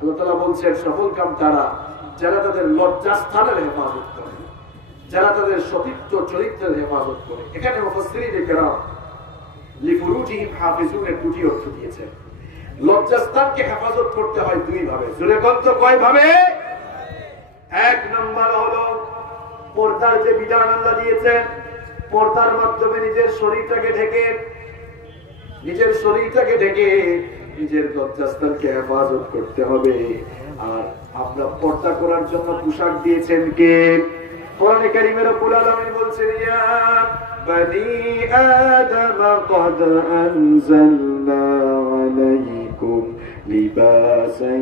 আল্লাহ তাআলা বলছেন সফল কাম তারা যারা তাদের লজ্জাস্থানের হেফাজত করে, যারা তাদের সতীত্ব চরিত্রের হেফাজত করে। এখানে মুফাসসিরিনে কেরাম লিফুরুজিহিম হাফিজুনের দুটি অর্থ দিয়েছেন। লজ্জাস্থানকে হেফাজত করতে হয় দুই ভাবে। জোরে কোন তো কয় ভাবে? এক নম্বর হলো পর্দার যে বিধান আল্লাহ দিয়েছেন, পর্দার মাধ্যমে নিজের শরীরটাকে ঢেকে নিজের লজ্জাস্থানকে হেফাজত করতে হবে। আর আমরা পর্দা করার জন্য পোশাক দিয়েছেন কে? কোরআনে কারীমে রব্বুল আলামিন বলছেন ইয়া বনি আদম قد أنزلنا عليكم لباسا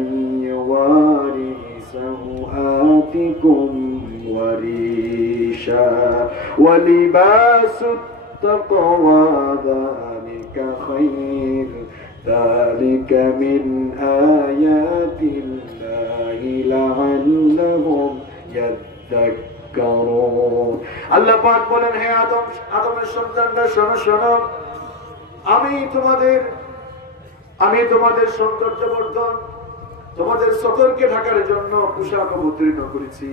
يواري سوآتكم وريشا ولباس التقوى ذلك خير ذلك من آيات الله لعلهم يذكرون। আল্লাহ পাক বলেন হে আদমের সন্তানরা শোনো শোনো, আমি তোমাদের সৌন্দর্য বর্ধন, তোমাদের সতর্কে ঢাকার জন্য পোশাক অবতীর্ণ করেছি।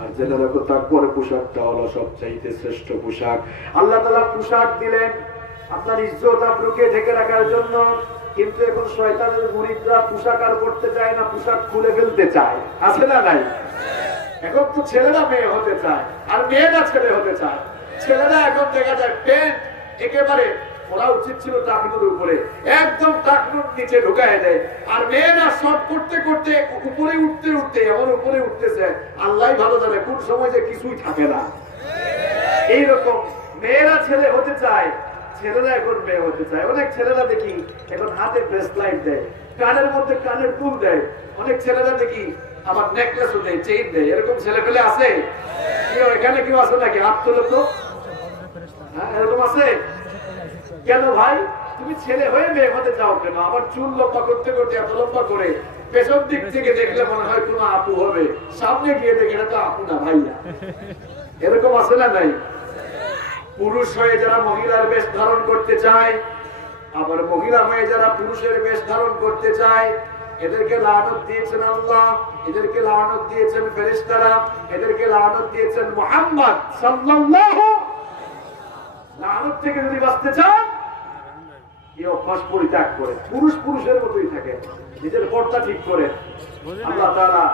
আর জেনে রাখো তাকওয়ার পোশাকটা হলো সবচাইতে শ্রেষ্ঠ পোশাক। আল্লাহ তাআলা পোশাক দিলেন আপনার ইজ্জত আবরুকে ঢেকে রাখার জন্য, কিন্তু এখন শয়তানের মুরিদরা পোশাক আর পরতে চায় না, পোশাক খুলে ফেলতে চায়। আছে না নাই? এখন তো ছেলেরা মেয়ে হতে চায় আর মেয়েরা ছেলে হতে চায়। ছেলেরা এখন দেখা যায় প্যান্ট একেবারে পরা উচিত ছিল টাকনুর উপরে, একদম টাকনুর নিচে ঢুকায় দেয়। আর মেয়েরা শর্ট করতে করতে উপরে উঠতে এমন উপরে উঠতেছে, আল্লাহ ভালো জানে কোন সময় যে কিছুই থাকে না। এইরকম মেয়েরা ছেলে হতে চায়, ছেলেরা এখন মেয়ে হতে চায়। অনেক ছেলেরা দেখি এখন হাতে ব্রেসলাইট দেয়, কানের মধ্যে কানের দুল দেয়। অনেক ছেলেরা দেখি আবার নেকলেসও দেয়, চেইন দেয়। এরকম ছেলে পেলে আছে? কেউ এখানে কেউ আছে নাকি? হাত তোলো তো। হ্যাঁ, এরকম আছে? কেন ভাই তুমি ছেলে হয়ে মেয়ে হতে চাও কেন? আবার চুল লম্বা করতে করতে এত লম্বা করে পেছন দিক থেকে দেখলে মনে হয় কোন আপু হবে, সামনে গিয়ে দেখে এটা তো আপু না ভাইয়া। এরকম আছে না নাই? পুরুষ হয়ে যারা মহিলার বেশ ধারণ করতে চায়, আবার মহিলা হয়ে যারা পুরুষের বেশ ধারণ করতে চায়, এদেরকে লানত দিয়েছেন আল্লাহ, এদেরকে লানত দিয়েছেন ফেরেশতারা, এদেরকে লানত দিয়েছেন মুহাম্মদ সাল্লাল্লাহু। লানত থেকে যদি বাঁচতে চান এই অভ্যাস পরিত্যাগ করে পুরুষ পুরুষের মতোই থাকে, নিজের পর্দা ঠিক করে। আল্লাহ তাআলা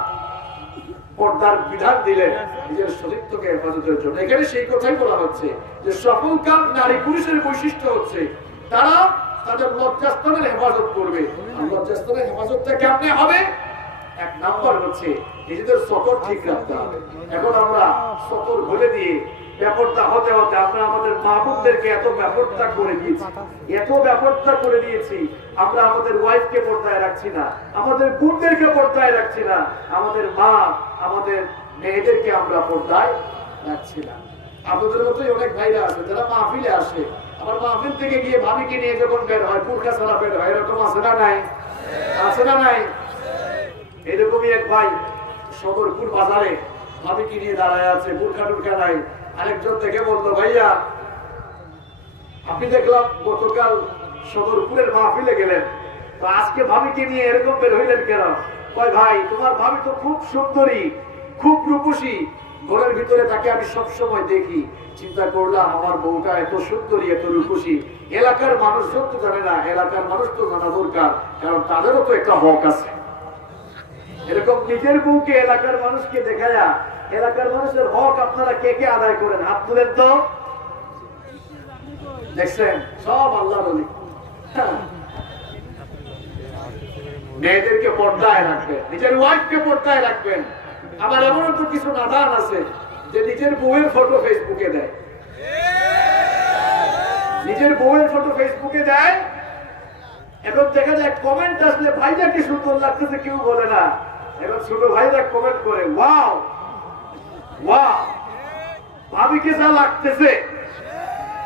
পর্দার বিধান দিলেন নিজের চরিত্রকে হেফাজতের জন্য। এখানে সেই কথাই বলা হচ্ছে যে সফল কাম নারী পুরুষের বৈশিষ্ট্য হচ্ছে তারা তাদের লজ্জাস্থানের হেফাজত করবে। আর লজ্জাস্থানের হেফাজতটা কেমনে হবে? এক নাম্বার হচ্ছে নিজেদের সতর ঠিক রাখতে হবে। এখন আমরা সতর ভুলে দিয়ে ব্যাপারটা হতে হতে আমরা আমাদের মা বোনদেরকে এত ব্যাপারটা করে দিয়েছি, এত ব্যাপারটা করে দিয়েছি, আমরা আমাদের ওয়াইফকে পর্দায় রাখছি না, আমাদের বোনদেরকে পর্দায় রাখছি না, আমাদের মা আমাদের মেয়েদেরকে আমরা পর্দায় রাখছি না। আপনাদের মতোই অনেক ভাইরা আছে যারা মাহফিলে আসে, আবার মাহফিল থেকে গিয়ে ভাবিকে নিয়ে যখন বের হয় পুরখা ছাড়া বের হয়, এরকম আছে না নাই? আছে না নাই? এরকমই এক ভাই সদরপুর বাজারে ভাবিকে নিয়ে দাঁড়ায় আছে, বুরখা টুরখা নাই। আরেকজন থেকে বলতো, ভাইয়া আপনি দেখলাম গতকাল সদরপুরের মাহফিলে গেলেন, তো আজকে ভাবিকে নিয়ে এরকম বের হইলেন কেন? কয় ভাই তোমার ভাবি তো খুব সুন্দরী, খুব রূপসী, ঘরের ভিতরে তাকে আমি সব সময় দেখি, চিন্তা করলাম আমার বউটা এত সুন্দরী এত রূপসী, এলাকার মানুষজন তো জানে না, এলাকার মানুষ তো জানা দরকার, কারণ তাদেরও তো একটা হক আছে। এরকম নিজের বউকে এলাকার মানুষকে দেখায়া এলাকার মানুষের হক আপনারা কে কে আদায় করেন? হাত তুলেন তো। দেখছেন সব আল্লাহ বলি। মেয়েদেরকে পর্দায় রাখবেন, নিজের ওয়াইফকে পর্দায় রাখবেন। আবার এমন তো কিছু নাদান আছে যে নিজের বউয়ের ফটো ফেসবুকে দেয়, নিজের বউয়ের ফটো ফেসবুকে দেয়, এবং দেখা যায় কমেন্ট আসলে ভাইটা কি সুন্দর লাগতেছে কেউ বলে না, এবং ছোট ভাইরা কমেন্ট করে ওয়াও ওয়াও ভাবিকে যা লাগতেছে।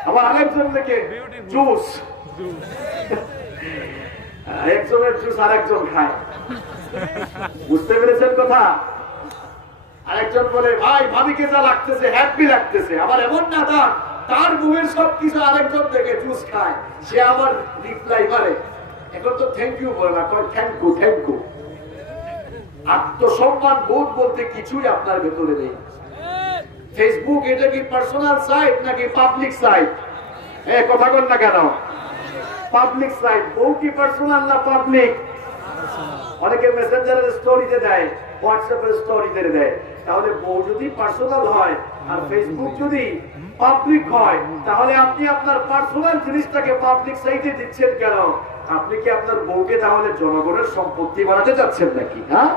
আবার আরেকজন থেকে জুস, একজনের জুস আরেকজন খায়, বুঝতে পেরেছেন কথা? আরেকজন বলে ভাই ভাবিকে যা লাগতেছে হ্যাপি লাগতেছে। আবার এমন না তার বউয়ের সবকিছু আরেকজন থেকে জুস খায়, সে আবার রিপ্লাই করে, এখন তো থ্যাংক ইউ বলে না, থ্যাংক ইউ থ্যাংক ইউ। আত্মসম্মান বোধ বলতে কিছুই আপনার ভেতরে নেই। ফেসবুক এটা কি পার্সোনাল সাইট নাকি পাবলিক সাইট? কথা বল না কেন? Public site. বউ কি পার্সোনাল না পাবলিক? অনেকে মেসেঞ্জারের স্টোরিতে দেয়, হোয়াটসঅ্যাপের স্টোরিতে দেয়। তাহলে বউ যদি পার্সোনাল হয় আর ফেসবুক যদি পাবলিক হয়, তাহলে আপনি আপনার পার্সোনাল জিনিসটাকে পাবলিক সাইটে দিচ্ছেন কেন? আপনি কি আপনার বউকে তাহলে জনগণের সম্পত্তি বানাতে যাচ্ছেন নাকি? হ্যাঁ,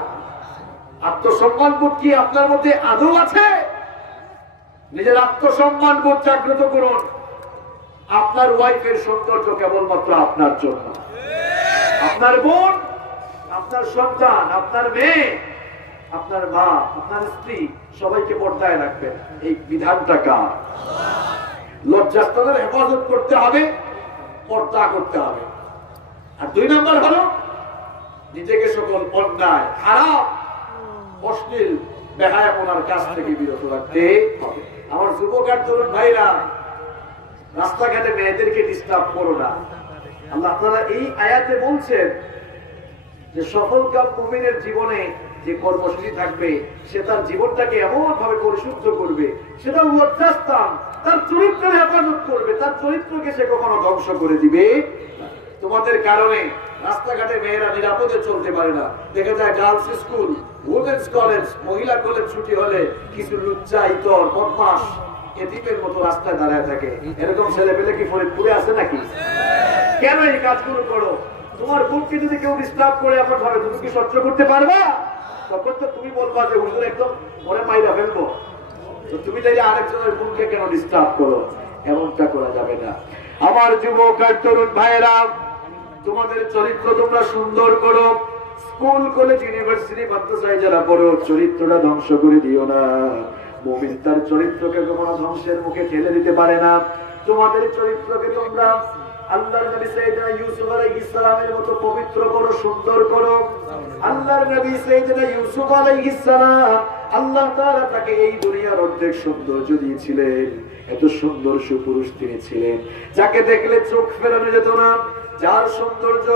আত্মসম্মান বোধ কি আপনার মধ্যে আদৌ আছে? নিজের আত্মসম্মান বোধ জাগ্রত করুন। আপনার ওয়াইফের সৌন্দর্য কেবলমাত্র আপনার জন্য, আপনার বোন, আপনার সন্তান, আপনার মেয়ে, আপনার মা, আপনার স্ত্রী, সবাইকে পর্দায় রাখবেন। এই বিধানটা কার? লজ্জাস্থানের হেফাজত করতে হবে, পর্দা করতে হবে। আর 2 নম্বর হলো নিজেকে সকল অন্যায়, খারাপ, অশ্লীল, বেহায়াপনার কাছ থেকে বিরত রাখতে হবে। আমার যুবক আর তরুণ ভাইরা, রাস্তাঘাটে মেয়েদেরকে ডিস্টার্ব করো না। আল্লাহ তাআলা এই আয়াতে বলছেন যে সফল কাম মুমিনের জীবনে যে কর্মসূচি থাকবে, সে তার জীবনটাকে এমন ভাবে পরিশুদ্ধ করবে, সেটা লজ্জাস্থান, তার চরিত্রের হেফাজত করবে, তার চরিত্রকে সে কখনো ধ্বংস করে দিবে। তোমাদের কারণে রাস্তাঘাটে মেয়েরা নিরাপদে চলতে পারে না। দেখা যায় গার্লস স্কুল, উমেন্স কলেজ, মহিলা কলেজ ছুটি হলে কিছু লুচ্চা, ইতর, বদমাশ এতিমের মতো রাস্তায় দাঁড়ায় থাকে। এরকম ছেলে পেলে কি ফরিদপুরে আছে নাকি? কেন এই কাজগুলো করো? তোমার বোনকে যদি কেউ ডিস্টার্ব করে এমন ভাবে, তুমি কি সহ্য করতে পারবা? তখন তো তুমি বলবা যে হুজুর একদম মনে মাইরা ফেলবো। তো তুমি চাইলে আরেকজনের বোনকে কেন ডিস্টার্ব করো? এমনটা করা যাবে না। আমার যুবক আর তরুণ ভাইয়েরা, তোমাদের চরিত্র তোমরা সুন্দর করো। স্কুল, কলেজ, ইউনিভার্সিটি, মাদ্রাসায় যারা পড়ো, চরিত্রটা ধ্বংস করে দিও না। মুমিন তার চরিত্রকে কখনো ধ্বংসের মুখে ঠেলে দিতে পারে না। তোমাদের চরিত্রকে তোমরা আল্লাহর নবী সাইয়েদনা ইউসুফ আলাইহিস সালামের মতো পবিত্র করো, সুন্দর করো। আল্লাহর নবী সাইয়েদনা ইউসুফ আলাইহিস সালাম, আল্লাহ তাআলা তাকে এই দুনিয়ার অর্ধেক সৌন্দর্য দিয়েছিলেন। এত সুন্দর সুপুরুষ তিনি ছিলেন, যাকে দেখলে চোখ ফেরানো যেত না, যার সৌন্দর্য,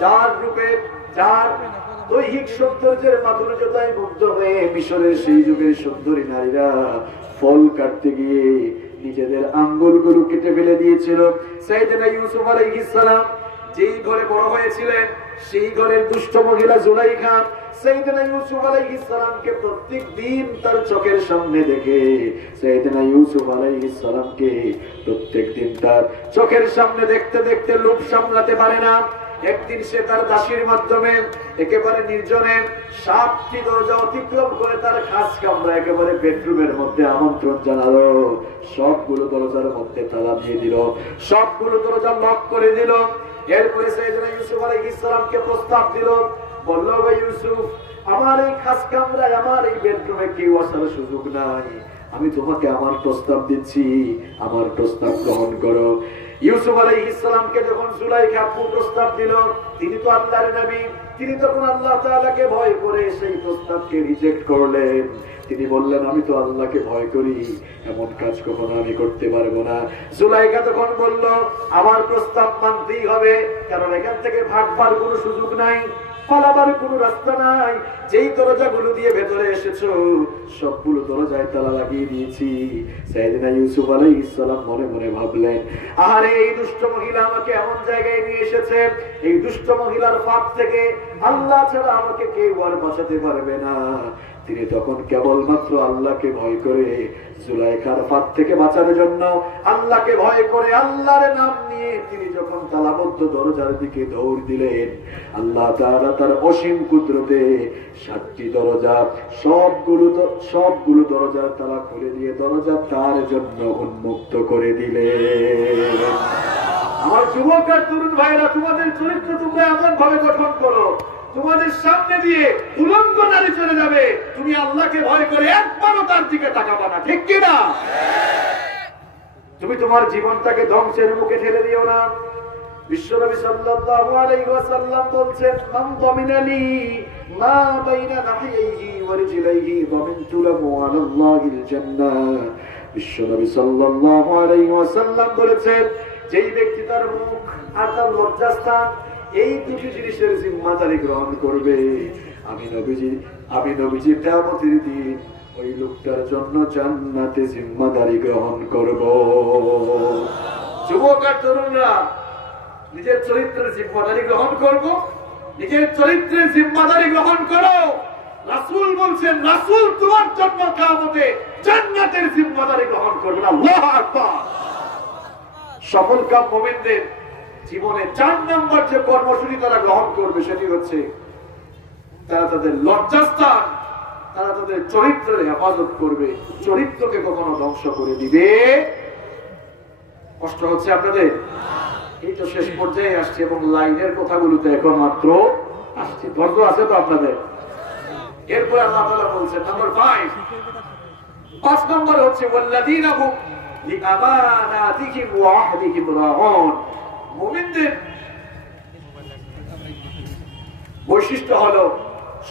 যার রূপে, যার দৈহিক সৌন্দর্যের মাধুর্যতায় মুগ্ধ হয়ে মিশরের সেই যুগের সুন্দরী নারীরা ফল কাটতে গিয়ে নিজেদের আঙ্গুলগুলো কেটে ফেলে দিয়েছিল। সাইয়েদনা ইউসুফ আলাইহিস সালাম যেই ঘরে বড় হয়েছিলেন, সেই ঘরের দুষ্ট মহিলা জুলাইখা সাইয়েদনা ইউসুফ আলাইহিস সালামকে প্রত্যেক দিন তার চোখের সামনে দেখে, সাইয়েদনা ইউসুফ আলাইহিস সালামকে প্রত্যেক দিন তার চোখের সামনে দেখতে দেখতে লোভ সামলাতে পারে না। একদিন সে তার দাসীর মাধ্যমে একেবারে নির্জনে 7টি দরজা অতিক্রম করে তার খাস কামরা একেবারে বেডরুমের মধ্যে আমন্ত্রণ জানালো। সবগুলো দরজার মধ্যে তালা দিয়ে দিল, সবগুলো দরজা লক করে দিল। এরপরে সাইয়েদনা ইউসুফ আলাইহিস সালামকে প্রস্তাব দিল, বলল, ভাই ইউসুফ, আমার এই খাস কামরায়, আমার এই বেডরুমে কেউ আসার সুযোগ নাই, আমি তোমাকে আমার প্রস্তাব দিচ্ছি, আমার প্রস্তাব গ্রহণ করো। ইউসুফ আলাইহিস সালামকে যখন জুলাইখা প্রস্তাব দিল, তিনি তো আল্লাহর নবী, তিনি তখন আল্লাহ তাআলাকে ভয় করে সেই প্রস্তাবকে রিজেক্ট করলেন। তিনি বললেন, আমি তো আল্লাহকে ভয় করি, এমন কাজ কখনো আমি করতে পারবো না। জুলাইখা তখন বলল, আমার প্রস্তাব মানতেই হবে, কারণ এখান থেকে ভাগবার কোনো সুযোগ নাই, পালাবার কোনো রাস্তা নাই। যেই দরজাগুলো দিয়ে ভেতরে এসেছো সবগুলো দরজায় তালা লাগিয়ে দিয়েছি। সাইয়েদনা ইউসুফ আলাইহিস সালাম মনে মনে ভাবলেন, আরে এই দুষ্ট মহিলা আমাকে এমন জায়গায় নিয়ে এসেছে, এই দুষ্ট মহিলার ফাঁদ থেকে আল্লাহ ছাড়া আমাকে কেউ আর বাঁচাতে পারবে না। তিনি তখন কেবলমাত্র আল্লাহকে ভয় করে জুলাইখার ফাঁদ থেকে বাঁচার জন্য আল্লাহকে ভয় করে আল্লাহর নাম নিয়ে তিনি যখন তালাবদ্ধ দরজার দিকে দৌড় দিলেন, আল্লাহ তাআলা তার অসীম কুদরতে 7টি দরজা সবগুলো দরজার তালা খুলে দিয়ে দরজা তার জন্য উন্মুক্ত করে দিলেন। আমার যুবক আর তরুণ ভাইরা, তোমাদের চরিত্র তোমরা এমন ভাবে গঠন করো, তোমাদের সামনে দিয়ে উলঙ্গ নারী চলে যাবে, তুমি আল্লাহকে ভয় করে একবারও তার দিকে তাকাবা না, ঠিক কিনা? তুমি তোমার জীবনটাকে ধ্বংসের মুখে ঠেলে দিও না। বিশ্বনবী সাল্লাল্লাহু আলাইহি ওয়াসাল্লাম বলছেন, মান দামিনালি মা বাইনা নাহিয়াইহি ওয়া রিজলাইহি দামিনতু লাহু আলাল্লাহিল জান্নাহ। বিশ্বনবী সাল্লাল্লাহু আলাইহি ওয়াসাল্লাম বলেছেন, যেই ব্যক্তি তার মুখ আর তার লজ্জাস্থান এই দুটি জিনিসের জিম্মাদারি গ্রহণ করবে, আমি নবীজি কিয়ামতের দিন ওই লোকটার জন্য জান্নাতে জিম্মাদারি গ্রহণ করব। যুবক আর তরুণরা, নিজের চরিত্রের জিম্মাদারি গ্রহণ করব, নিজের চরিত্রের জিম্মাদারি গ্রহণ করো। রাসূল বলছেন, রাসূল তোমার জন্য কিয়ামতে জান্নাতের জিম্মাদারি গ্রহণ করবেন। আল্লাহু আকবার। সফলকাম মুমিনদের জীবনে 4 নম্বর যে কর্মসূচি তারা গ্রহণ করবে সেটি হচ্ছে তারা তাদের লজ্জাস্থান, তারা তাদের চরিত্রের হেফাজত করবে, চরিত্রকে কখনো ধ্বংস করে দিবে। কষ্ট হচ্ছে আপনাদের? এই তো শেষ পর্যায়ে আসছে এবং লাইনের কথাগুলোতে এখন মাত্র আসছে, ধৈর্য আছে তো আপনাদের? এরপর আল্লাহ তাআলা বলছেন নাম্বার 5 নম্বর হচ্ছে ওয়াল্লাযীনা হুম লিআমানাতিহিম ওয়া আহদিহিম রাউন। মুমিনদের বৈশিষ্ট্য হলো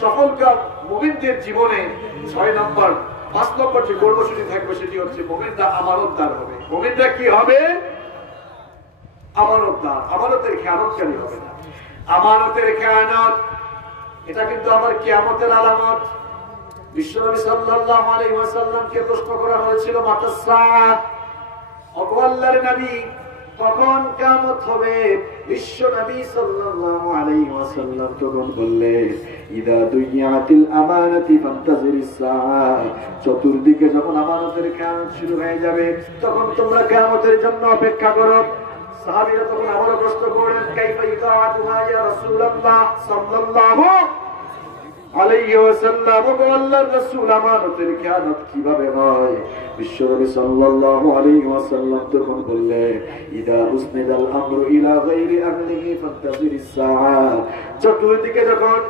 সফলকাম মুমিনদের জীবনে 5 নম্বর যে কর্মসূচি থাকবে সেটি হচ্ছে মুমিনরা আমানতদার হবে। মুমিনরা কি হবে? আমানতদার। আমানতের খেয়ানতকারী হবে না। আমানতের খেয়ানত, এটা কিন্তু আবার কিয়ামতের আলামত। বিশ্বনবী সাল্লাল্লাহু আলাইহি ওয়াসাল্লামকে প্রশ্ন করা হয়েছিল, মাতাস সাআহ, ওগো আল্লাহর নবী, কখন কিয়ামত হবে? বিশ্বনবী সাল্লাল্লাহু আলাইহি ওয়াসাল্লাম তখন বললেন, ইদা দুইয়াতিল আমানাতি ফান্তাজিরিস সাআহ, চতুর্দিকে যখন আমানতের খেয়ানত শুরু হয়ে যাবে তখন তোমরা কিয়ামতের জন্য অপেক্ষা করো। সাহাবীরা তখন আবারও প্রশ্ন করলেন, কাইফা ইতাআতুহা ইয়া রাসূলুল্লাহ সাল্লাল্লাহু আলাইহি ওয়াসাল্লাম, ওগো আল্লাহর রাসূল, আমানতের খেয়ানত কিভাবে হয়? বিশ্বনবী সাল্লাল্লাহু আলাইহি ওয়াসাল্লাম তখন বললেন, ইদা উসনিদাল আমরু ইলা গায়রি আহলিহি ফান্তাজিরিস সাআহ, চতুর্দিকে যখন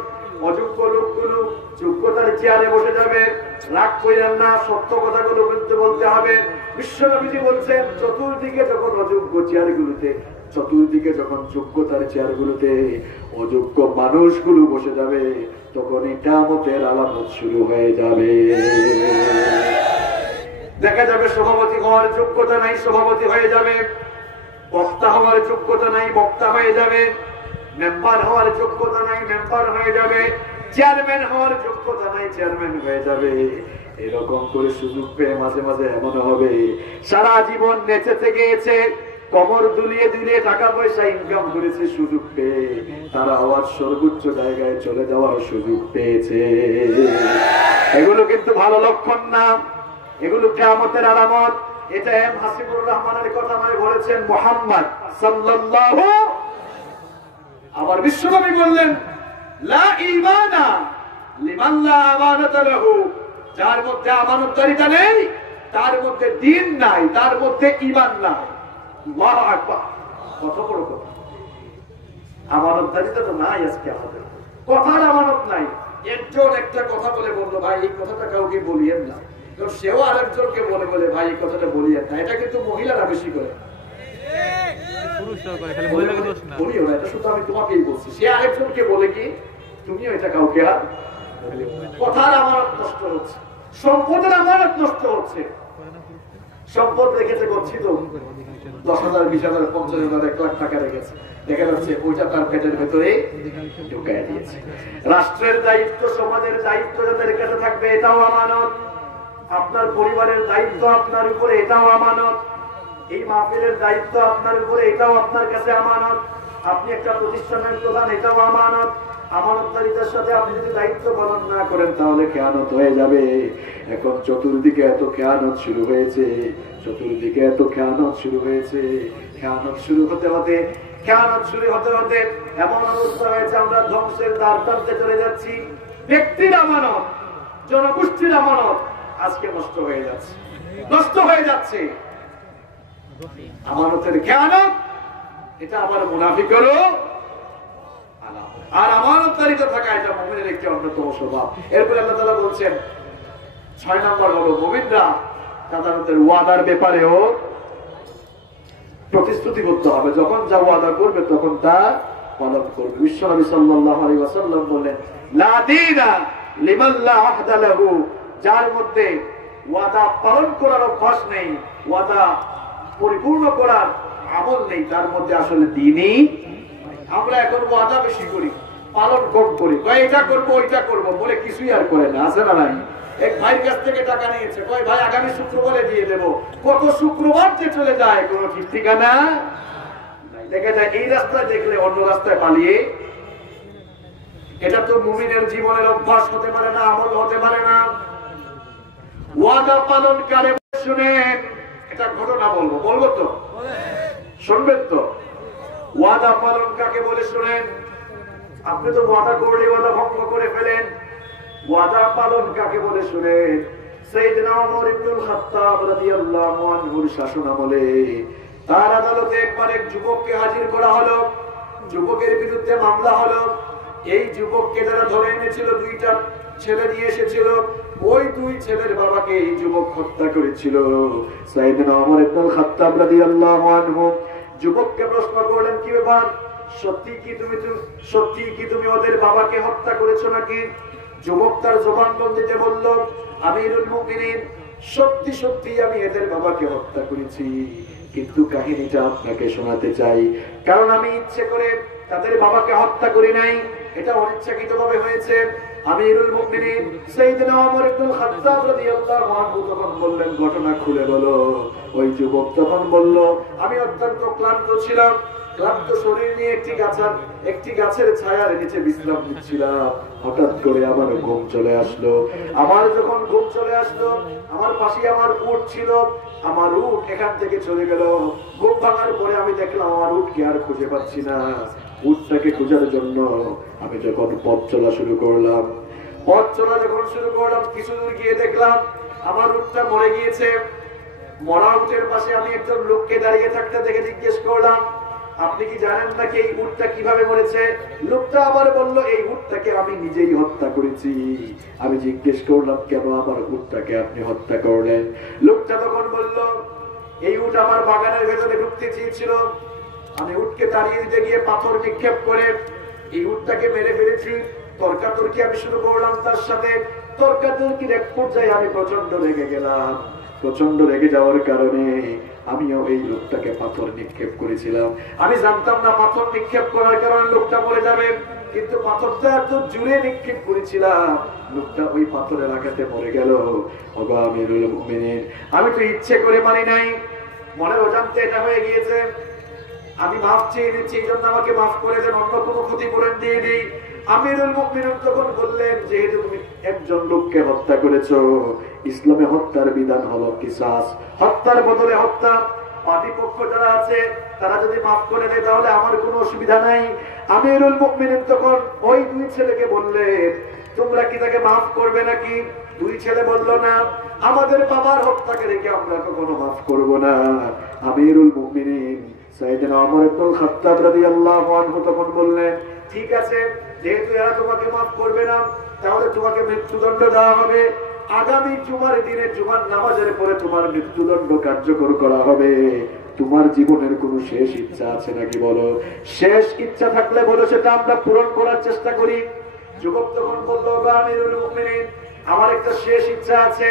অযোগ্য লোকগুলো যোগ্যতার চেয়ারে বসে যাবে, রাগ কইরেন না, সত্য কথাগুলো কিন্তু বলতে হবে। বিশ্বনবীজি বলছেন, চতুর্দিকে যখন অযোগ্য চেয়ারগুলোতে, চতুর্দিকে যখন যোগ্যতার চেয়ারগুলোতে অযোগ্য মানুষগুলো বসে যাবে তখন কিয়ামতের আলামত শুরু হয়ে যাবে। দেখা যাবে সভাপতি হওয়ার যোগ্যতা নাই, সভাপতি হয়ে যাবে। বক্তা হওয়ার যোগ্যতা নাই, বক্তা হয়ে যাবে। মেম্বার হওয়ার যোগ্যতা নাই, মেম্বার হয়ে যাবে। চেয়ারম্যান হওয়ার যোগ্যতা নাই, চেয়ারম্যান হয়ে যাবে। এরকম করে সুযোগ পেয়ে মাঝে মাঝে এমন হবে সারা জীবন নেচেতে গিয়েছে, কমর দুলিয়ে দুলিয়ে টাকা পয়সা ইনকাম করেছে, সুযোগ পেয়ে তারা আবার সর্বোচ্চ জায়গায় চলে যাওয়ার সুযোগ পেয়েছে। এগুলো কিন্তু ভালো লক্ষণ না, এগুলো কিয়ামতের আলামত। এটা এম হাসিবুর রহমানের কথা নয়, বলেছেন মুহাম্মদ সাল্লাল্লাহু আবার বিশ্বনবী বললেন লা ঈমানা লিমান লা আমানাতা লাহু, যার মধ্যে আমানতদারিতা নেই তার মধ্যে দ্বীন নাই, তার মধ্যে ঈমান নাই। আল্লাহু আকবার। কত বড় কথা! আমানতদারিতা তো নাই আজকে আমাদের, কথার আমানত নাই। একজন একটা কথা বলে বললো ভাই এই কথাটা কাউকে বলিয়েন না, তো সেও আরেকজনকে বলে বলে ভাই এই কথাটা বলিয়েন না। এটা কিন্তু মহিলারা বেশি করে, বলিও না, এটা শুধু আমি তোমাকেই বলছি। সে আরেকজনকে বলে কি তুমিও এটা কাউকে আর বলিও না। কথার আমানত নষ্ট হচ্ছে, সম্পদের আমানত নষ্ট হচ্ছে। সম্পদ রেখেছে করছি তো 10,000 20,000 50,000 1 লাখ টাকা রেখেছে, দেখা যাচ্ছে ওইটা তার পেটের ভেতরে ঢুকাই দিয়েছে। রাষ্ট্রের দায়িত্ব, সমাজের দায়িত্ব যাদের কাছে থাকবে এটাও আমানত। আপনার পরিবারের দায়িত্ব আপনার উপরে, এটাও আমানত। এই মাহফিলের দায়িত্ব আপনার উপরে, এটাও আপনার কাছে আমানত। আপনি একটা প্রতিষ্ঠানের প্রধান, এটাও আমানত। আমানতদারিতার সাথে আপনি যদি দায়িত্ব পালন না করেন তাহলে খেয়ানত হয়ে যাবে। এখন চতুর্দিকে এত খেয়ানত শুরু হয়েছে, চতুর্দিকে এত খেয়ানত শুরু হয়েছে। খেয়ানত শুরু হতে হতে এমন অবস্থা হয়েছে আমরা ধ্বংসের দ্বার প্রান্তে চলে যাচ্ছি। ব্যক্তির আমানত, জনগোষ্ঠীর আমানত আজকে নষ্ট হয়ে যাচ্ছে। আমানতের খেয়ানত এটা আবার মুনাফিকেরও আলামত। আর আমানতদারিত থাকা এটা মুমিনের একটি অন্যতম স্বভাব। এরপরে আল্লাহ তাআলা বলছেন 6 নম্বর হলো মুমিনরা তাদের ওয়াদার ব্যাপারেও প্রতিশ্রুতি করতে হবে। যখন যা ওয়াদা করবে তখন তা পালন করবে। বিশ্বনবী সাল্লাল্লাহু আলাইহি ওয়াসাল্লাম বলেন লা দীনা লিমান লা আহদা লাহু, যার মধ্যে ওয়াদা পালন করার অভ্যাস নেই, ওয়াদা পরিপূর্ণ করার আমল নেই, তার মধ্যে আসলে দ্বীনই। আমরা এখন ওয়াদা বেশি করি, পালন কম করি। এটা করবো ওইটা করবো বলে কিছুই আর করে না, আছে না নাই? এক ভাইয়ের কাছ থেকে টাকা নিয়েছে, কয় ভাই আগামী শুক্রবারে দিয়ে দেবো। কত শুক্রবার যে চলে যায় কোনো ঠিক ঠিকানা নাই। দেখা যায় এই রাস্তায় দেখলে অন্য রাস্তায় পালিয়ে। এটা তো মুমিনের জীবনের অভ্যাস হতে পারে না, আমল হতে পারে না। ওয়াদা পালনকারী শুনেন, এটা ঘটনা বলবো তো শুনবেন তো। ওয়াদা পালন কাকে বলে শুনেন। আপনি তো ওয়াদা করলে ওয়াদা ভঙ্গ করে ফেলেন। ওয়াদা পালন কাকে বলে শুনেন। সাইয়েদনা ওমর ইবনুল খাত্তাব রাদিয়াল্লাহু আনহুর শাসন আমলে তার আদালতে একবার এক যুবককে হাজির করা হলো। যুবকের বিরুদ্ধে মামলা হলো। এই যুবককে যারা ধরে এনেছিল 2টা ছেলে নিয়ে এসেছিল, ওই 2 ছেলের বাবাকে এই যুবক হত্যা করেছিল। সাইয়েদনা ওমর ইবনুল খাত্তাব রাদিয়াল্লাহু আনহু যুবককে প্রশ্ন করলেন কি ব্যাপার, সত্যি কি তুমি ওদের বাবাকে হত্যা করেছো নাকি? যুবক তার জবানবন্দিতে বলল আমিরুল মুমিনিন, সত্যি আমি এদের বাবাকে হত্যা করেছি, কিন্তু কাহিনীটা আপনাকে শোনাতে চাই। কারণ আমি ইচ্ছে করে তাদের বাবাকে হত্যা করি নাই, এটা অনিচ্ছাকৃতভাবে হয়েছে। আমিরুল মুমিনিন সাইয়েদনা ওমর ইবনুল খাত্তাব রাদিয়াল্লাহু আনহু তখন বললেন ঘটনা খুলে বলো। ওই যুবক তখন বলল আমি অত্যন্ত ক্লান্ত ছিলাম, ক্লান্ত শরীর নিয়ে একটি গাছের ছায়ার নিচে বিশ্রাম নিচ্ছিলাম। হঠাৎ করে আমার ঘুম চলে আসলো। আমার যখন ঘুম চলে আসলো, আমার পাশে আমার উট ছিল, আমার উট এখান থেকে চলে গেল। ঘুম ভাঙার পরে আমি দেখলাম আমার উটকে আর খুঁজে পাচ্ছি না। উটটাকে খোঁজার জন্য আমি যখন পথ চলা শুরু করলাম, কিছু দূর গিয়ে দেখলাম আমার উটটা মরে গিয়েছে। মরা উটের পাশে আমি একজন লোককে দাঁড়িয়ে থাকতে দেখে জিজ্ঞেস করলাম আপনি কি জানেন নাকি এই উটটা কিভাবে মরেছে? লোকটা আবার বলল এই উটটাকে আমি নিজেই হত্যা করেছি। আমি জিজ্ঞেস করলাম কেন আমার উটটাকে আপনি হত্যা করলেন? লোকটা তখন বলল এই উট আমার বাগানের ভেতরে ঢুকতে চেয়েছিল, আমি উটকে তাড়িয়ে দিতে গিয়ে পাথর নিক্ষেপ করে এই উটটাকে মেরে ফেলেছি। তর্কাতর্কি আমি শুরু করলাম তার সাথে। তর্কাতর্কির এক পর্যায়ে আমি প্রচন্ড রেগে গেলাম। প্রচন্ড রেগে যাওয়ার কারণে আমিও এই লোকটাকে পাথর নিক্ষেপ করেছিলাম। আমি জানতাম না পাথর নিক্ষেপ করার কারণে লোকটা মরে যাবে, কিন্তু পাথরটা এত জোরে নিক্ষেপ করেছিলাম লোকটা ওই পাথরের আঘাতে মরে গেল। ওগো আমিরুল মুমিনিন, আমি তো ইচ্ছে করে মারি নাই, মনের অজান্তে এটা হয়ে গিয়েছে। আমি মাফ চেয়ে নিচ্ছি, এই জন্য আমাকে মাফ করে দেন, অন্য কোনো ক্ষতিপূরণ দিয়ে দিই। আমিরুল মুমিনিন তখন বললেন যেহেতু তুমি একজন লোককে হত্যা করেছো, ইসলামে হত্যার বিধান হলো কিসাস, হত্যার বদলে হত্যা। পার্টিপক্ষ যারা আছে তারা যদি মাফ করে দেয় তাহলে আমার কোনো অসুবিধা নাই। আমিরুল মুমিনিন তখন ওই দুই ছেলেকে বললেন, তোমরা কি তাকে মাফ করবে নাকি? দুই ছেলে বলল, না, আমাদের বাবার হত্যাকে রেখে আমরা কখনো মাফ করব না। আমিরুল মুমিনিন সাইয়েদনা ওমর ইবনুল খাত্তাব রাদিয়াল্লাহু আনহু তখন বললেন, ঠিক আছে, যেহেতু এরা তোমাকে মাফ করবে না, তাহলে তোমাকে মৃত্যুদণ্ড দেওয়া হবে। আগামী জুমার দিনে জুমার নামাজের পরে তোমার মৃত্যুদণ্ড কার্যকর করা হবে। তোমার জীবনের কোনো শেষ ইচ্ছা আছে নাকি বলো? শেষ ইচ্ছা থাকলে বলো, সেটা আমরা পূরণ করার চেষ্টা করি। যুবক তখন বলল, আমিরুল মুমিনিন, আমার একটা শেষ ইচ্ছা আছে।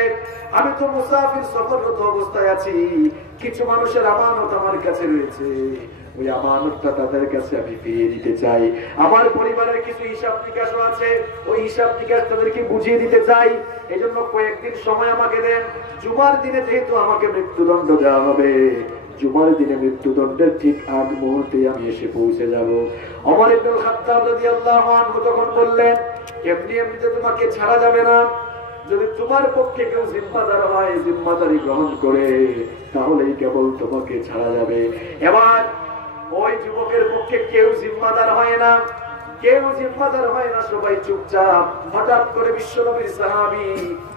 আমি তো মুসাফির সফররত অবস্থায় আছি, কিছু মানুষের আমানত আমার কাছে রয়েছে, ওই আমানতটা তাদের কাছে আমি ফিরিয়ে দিতে চাই। আমার পরিবারের কিছু হিসাব নিকাশও আছে, ওই হিসাব নিকাশ তাদেরকে বুঝিয়ে দিতে চাই। এই জন্য কয়েকদিন সময় আমাকে দেন। জুমার দিনে যেহেতু আমাকে মৃত্যুদণ্ড দেওয়া হবে, জুমার দিনে মৃত্যুদণ্ডের ঠিক আগ মুহূর্তে আমি এসে পৌঁছে যাব। ওমর ইবনুল খাত্তাব রাদিয়াল্লাহু আনহু তখন বললেন, এমনি এমনিতে তোমাকে ছাড়া যাবে না। যদি তোমার পক্ষে কেউ জিম্মাদার হয়, জিম্মাদারি গ্রহণ করে, তাহলেই কেবল তোমাকে ছাড়া যাবে। এবার ওই যুবকের পক্ষে কেউ জিম্মাদার হয় না, কেউ জিম্মাদার হয় না, সবাই চুপচাপ। হঠাৎ করে বিশ্বনবীর সাহাবী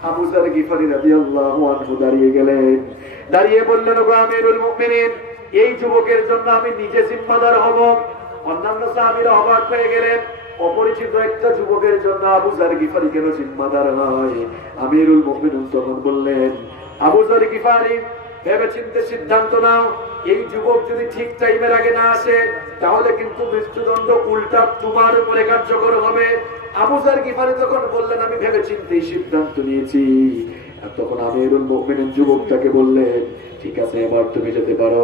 আবু যার গিফারী রাদিয়াল্লাহু আনহু দাঁড়িয়ে গেলেন। দাঁড়িয়ে বললেন, ওগো আমিরুল মুমিনিন, এই যুবকের জন্য আমি নিজে জিম্মাদার হব। অন্যান্য সাহাবীরা অবাক হয়ে গেলেন, অপরিচিত একটা যুবকের জন্য আবু যার গিফারী কেন জিম্মাদার হয়? আমিরুল মুমিনিন তখন বললেন, আবু যার গিফারী, ভেবে চিন্তে সিদ্ধান্ত নাও। এই যুবক যদি ঠিক টাইমের আগে না আসে, তাহলে কিন্তু মৃত্যুদণ্ড উল্টা তোমার উপরে কার্যকর হবে। আবু যার গিফারী তখন বললেন, আমি ভেবে চিন্তেই সিদ্ধান্ত নিয়েছি। তখন আমিরুল মুমিনিন যুবকটাকে বললেন, ঠিক আছে, এবার তুমি যেতে পারো।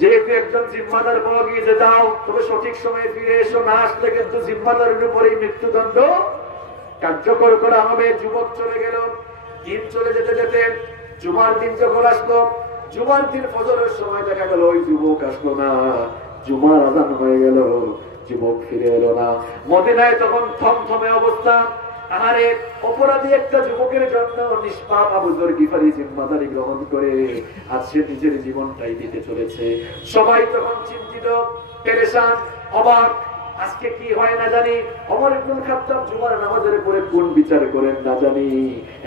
যেহেতু একজন জিম্মাদার পাওয়া গিয়েছে, যাও, তবে সঠিক সময়ে ফিরে এসো। না আসলে কিন্তু জিম্মাদারের উপরেই মৃত্যুদণ্ড কার্যকর করা হবে। যুবক চলে গেল। দিন চলে যেতে যেতে জুমার দিন যখন আসলো, জুমার দিন ফজরের সময় দেখা গেল ওই যুবক আসলো না। জুমার আযান হয়ে গেল, যুবক ফিরে এলো না। মদিনায় তখন থমথমে অবস্থা। আহারে, অপরাধী একটা যুবকের জন্য নিষ্পাপ আবু যর গিফারী জিম্মাদারি গ্রহণ করে আজ সে নিজের জীবনটাই দিতে চলেছে। সবাই তখন চিন্তিত, পেরেশান, অবাক। আজকে কি হয় না জানি। ওমর ইবনুল খাত্তাব জুমার নামাজের পরে কোন বিচার করেন না জানি।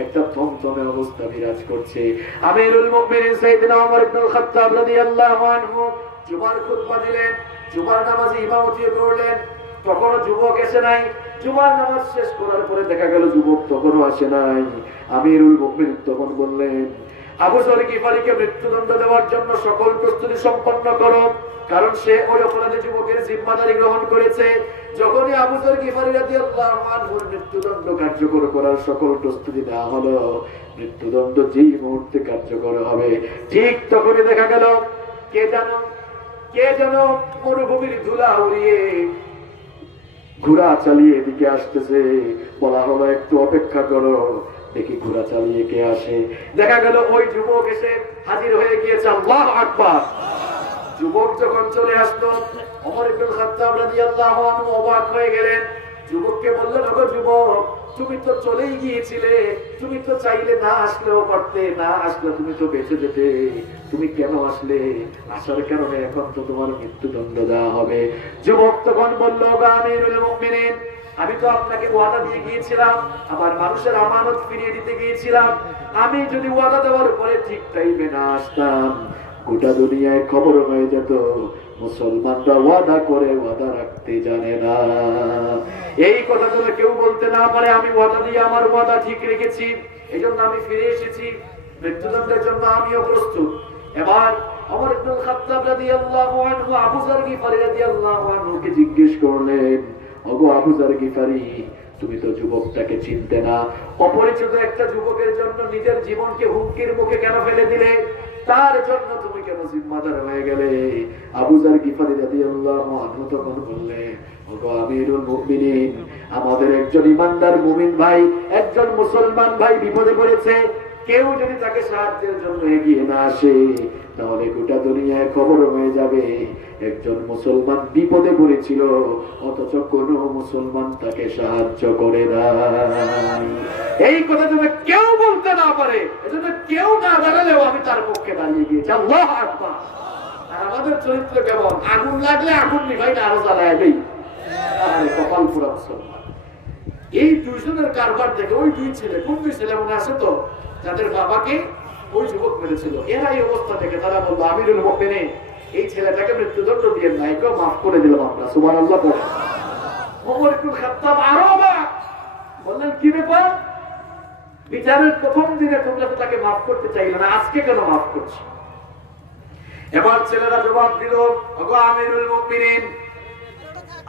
একটা থমথমে অবস্থা বিরাজ করছে। আমিরুল মুমিনিন সাইয়েদনা ওমর ইবনুল খাত্তাব রাদিয়াল্লাহু আনহু জুমার খুতবা দিলেন, জুমার নামাজে ইমামতি করলেন। তখনও যুবক এসে নাই। জুমার নামাজ শেষ করার পরে দেখা গেল যুবক তখনও আসে নাই। আমিরুল মুমিনিন তখন বললেন, আবু যর গিফারীকে মৃত্যুদণ্ড দেওয়ার জন্য সকল প্রস্তুতি সম্পন্ন করো, কারণ সে ওই অপরাধী যুবকের জিম্মাদারি গ্রহণ করেছে। যখনই আবু যর গিফারী রাদিয়াল্লাহু আনহুর মৃত্যুদণ্ড কার্যকর করার সকল প্রস্তুতি নেওয়া হলো, মৃত্যুদণ্ড যেই মুহূর্তে কার্যকর হবে, ঠিক তখনই দেখা গেল কে যেন মরুভূমির ধুলা উড়িয়ে ঘোড়া চালিয়ে এদিকে আসতেছে। বলা হলো, একটু অপেক্ষা করো, দেখি ঘোড়া চালিয়ে কে আসে। দেখা গেল ওই যুবক এসে হাজির হয়ে গিয়েছে। আল্লাহু আকবার। যুবক যখন চলে আসলো, ওমর ইবনুল খাত্তাব রাদিয়াল্লাহু আনহু অবাক হয়ে গেলেন। যুবককে বললেন, ওগো যুবক, তুমি তো চলেই গিয়েছিলে, তুমি তো চাইলে না আসলেও পারতে, না আসলে তুমি তো বেঁচে যেতে, তুমি কেন আসলে? আসার কারণে এখন তো তোমার মৃত্যুদণ্ড দেওয়া হবে। যুবক তখন বলল, আমিরুল মুমিনিন, আমি তো আপনাকে ওয়াদা দিয়ে গিয়েছিলাম, আমার মানুষের আমানত ফিরিয়ে দিতে গিয়েছিলাম। আমি যদি ওয়াদা দেওয়ার পরে ঠিক টাইমে না আসতাম, গোটা দুনিয়ায় খবর হয়ে যেত মুসলমানরা ওয়াদা করে ওয়াদা রাখতে জানে না। এই কথা যেন কেউ বলতে না পারে আমি ওয়াদা দিয়ে আমার ওয়াদা ঠিক রেখেছি, এই জন্য আমি ফিরে এসেছি। মৃত্যুদণ্ডের জন্য আমিও প্রস্তুত। এবার ওমর ইবনুল খাত্তাব রাদিয়াল্লাহু আনহু আবু যর গিফারী রাদিয়াল্লাহু আনহুকে জিজ্ঞেস করলেন, ওগো আবু যর গিফারী, তুমি তো যুবকটাকে চিনতে না, অপরিচিত একটা যুবকের জন্য নিজের জীবনকে হুমকির মুখে কেন ফেলে দিলে? তার জন্য তুমি কেন জিম্মাদার হয়ে গেলে? আবু যর গিফারী রাদিয়াল্লাহু আনহু তখন বললেন, ওগো আমিরুল মুমিনিন, আমাদের একজন ইমানদার মুমিন ভাই, একজন মুসলমান ভাই বিপদে পড়েছে। কেউ যদি তাকে সাহায্যের জন্য এগিয়ে না আসে, তাহলে গোটা দুনিয়ায় খবর হয়ে যাবে একজন মুসলমান বিপদে পড়েছিল, অথচ কোন মুসলমান তাকে সাহায্য করে না। এই কথা তুমি কেউ বলতে না পারে, এজন্য কেউ না দাঁড়ালেও আমি তার পক্ষে দাঁড়িয়ে গিয়েছি। আল্লাহু আকবার। আর আমাদের চরিত্র কেমন? আগুন লাগলে আগুন নিভাই না, আরো জ্বালায় দেই। আরে কপাল পুরা মুসলমান। এই দুইজনের কারবার দেখে ওই দুই ছেলে, কোন দুই ছেলে মনে আছে তো, যাদের বাবাকে ওই যুবক মেরেছিল, এরা এই অবস্থা দেখে তারা বললো, আমিরুল মুমিনিন এই ছেলেটাকে মৃত্যুদণ্ড দিয়ে নাই, কেউ মাফ করে দিলাম আমরা। সুবহানাল্লাহ। ওমর ইবনুল খাত্তাব আরো অবাক, বললেন কি ব্যাপার? বিচারের প্রথম দিনে তোমরা তো তাকে মাফ করতে চাইলে না, আজকে কেন মাফ করছো? এবার ছেলেরা জবাব দিল, ওগো আমিরুল মুমিনিন,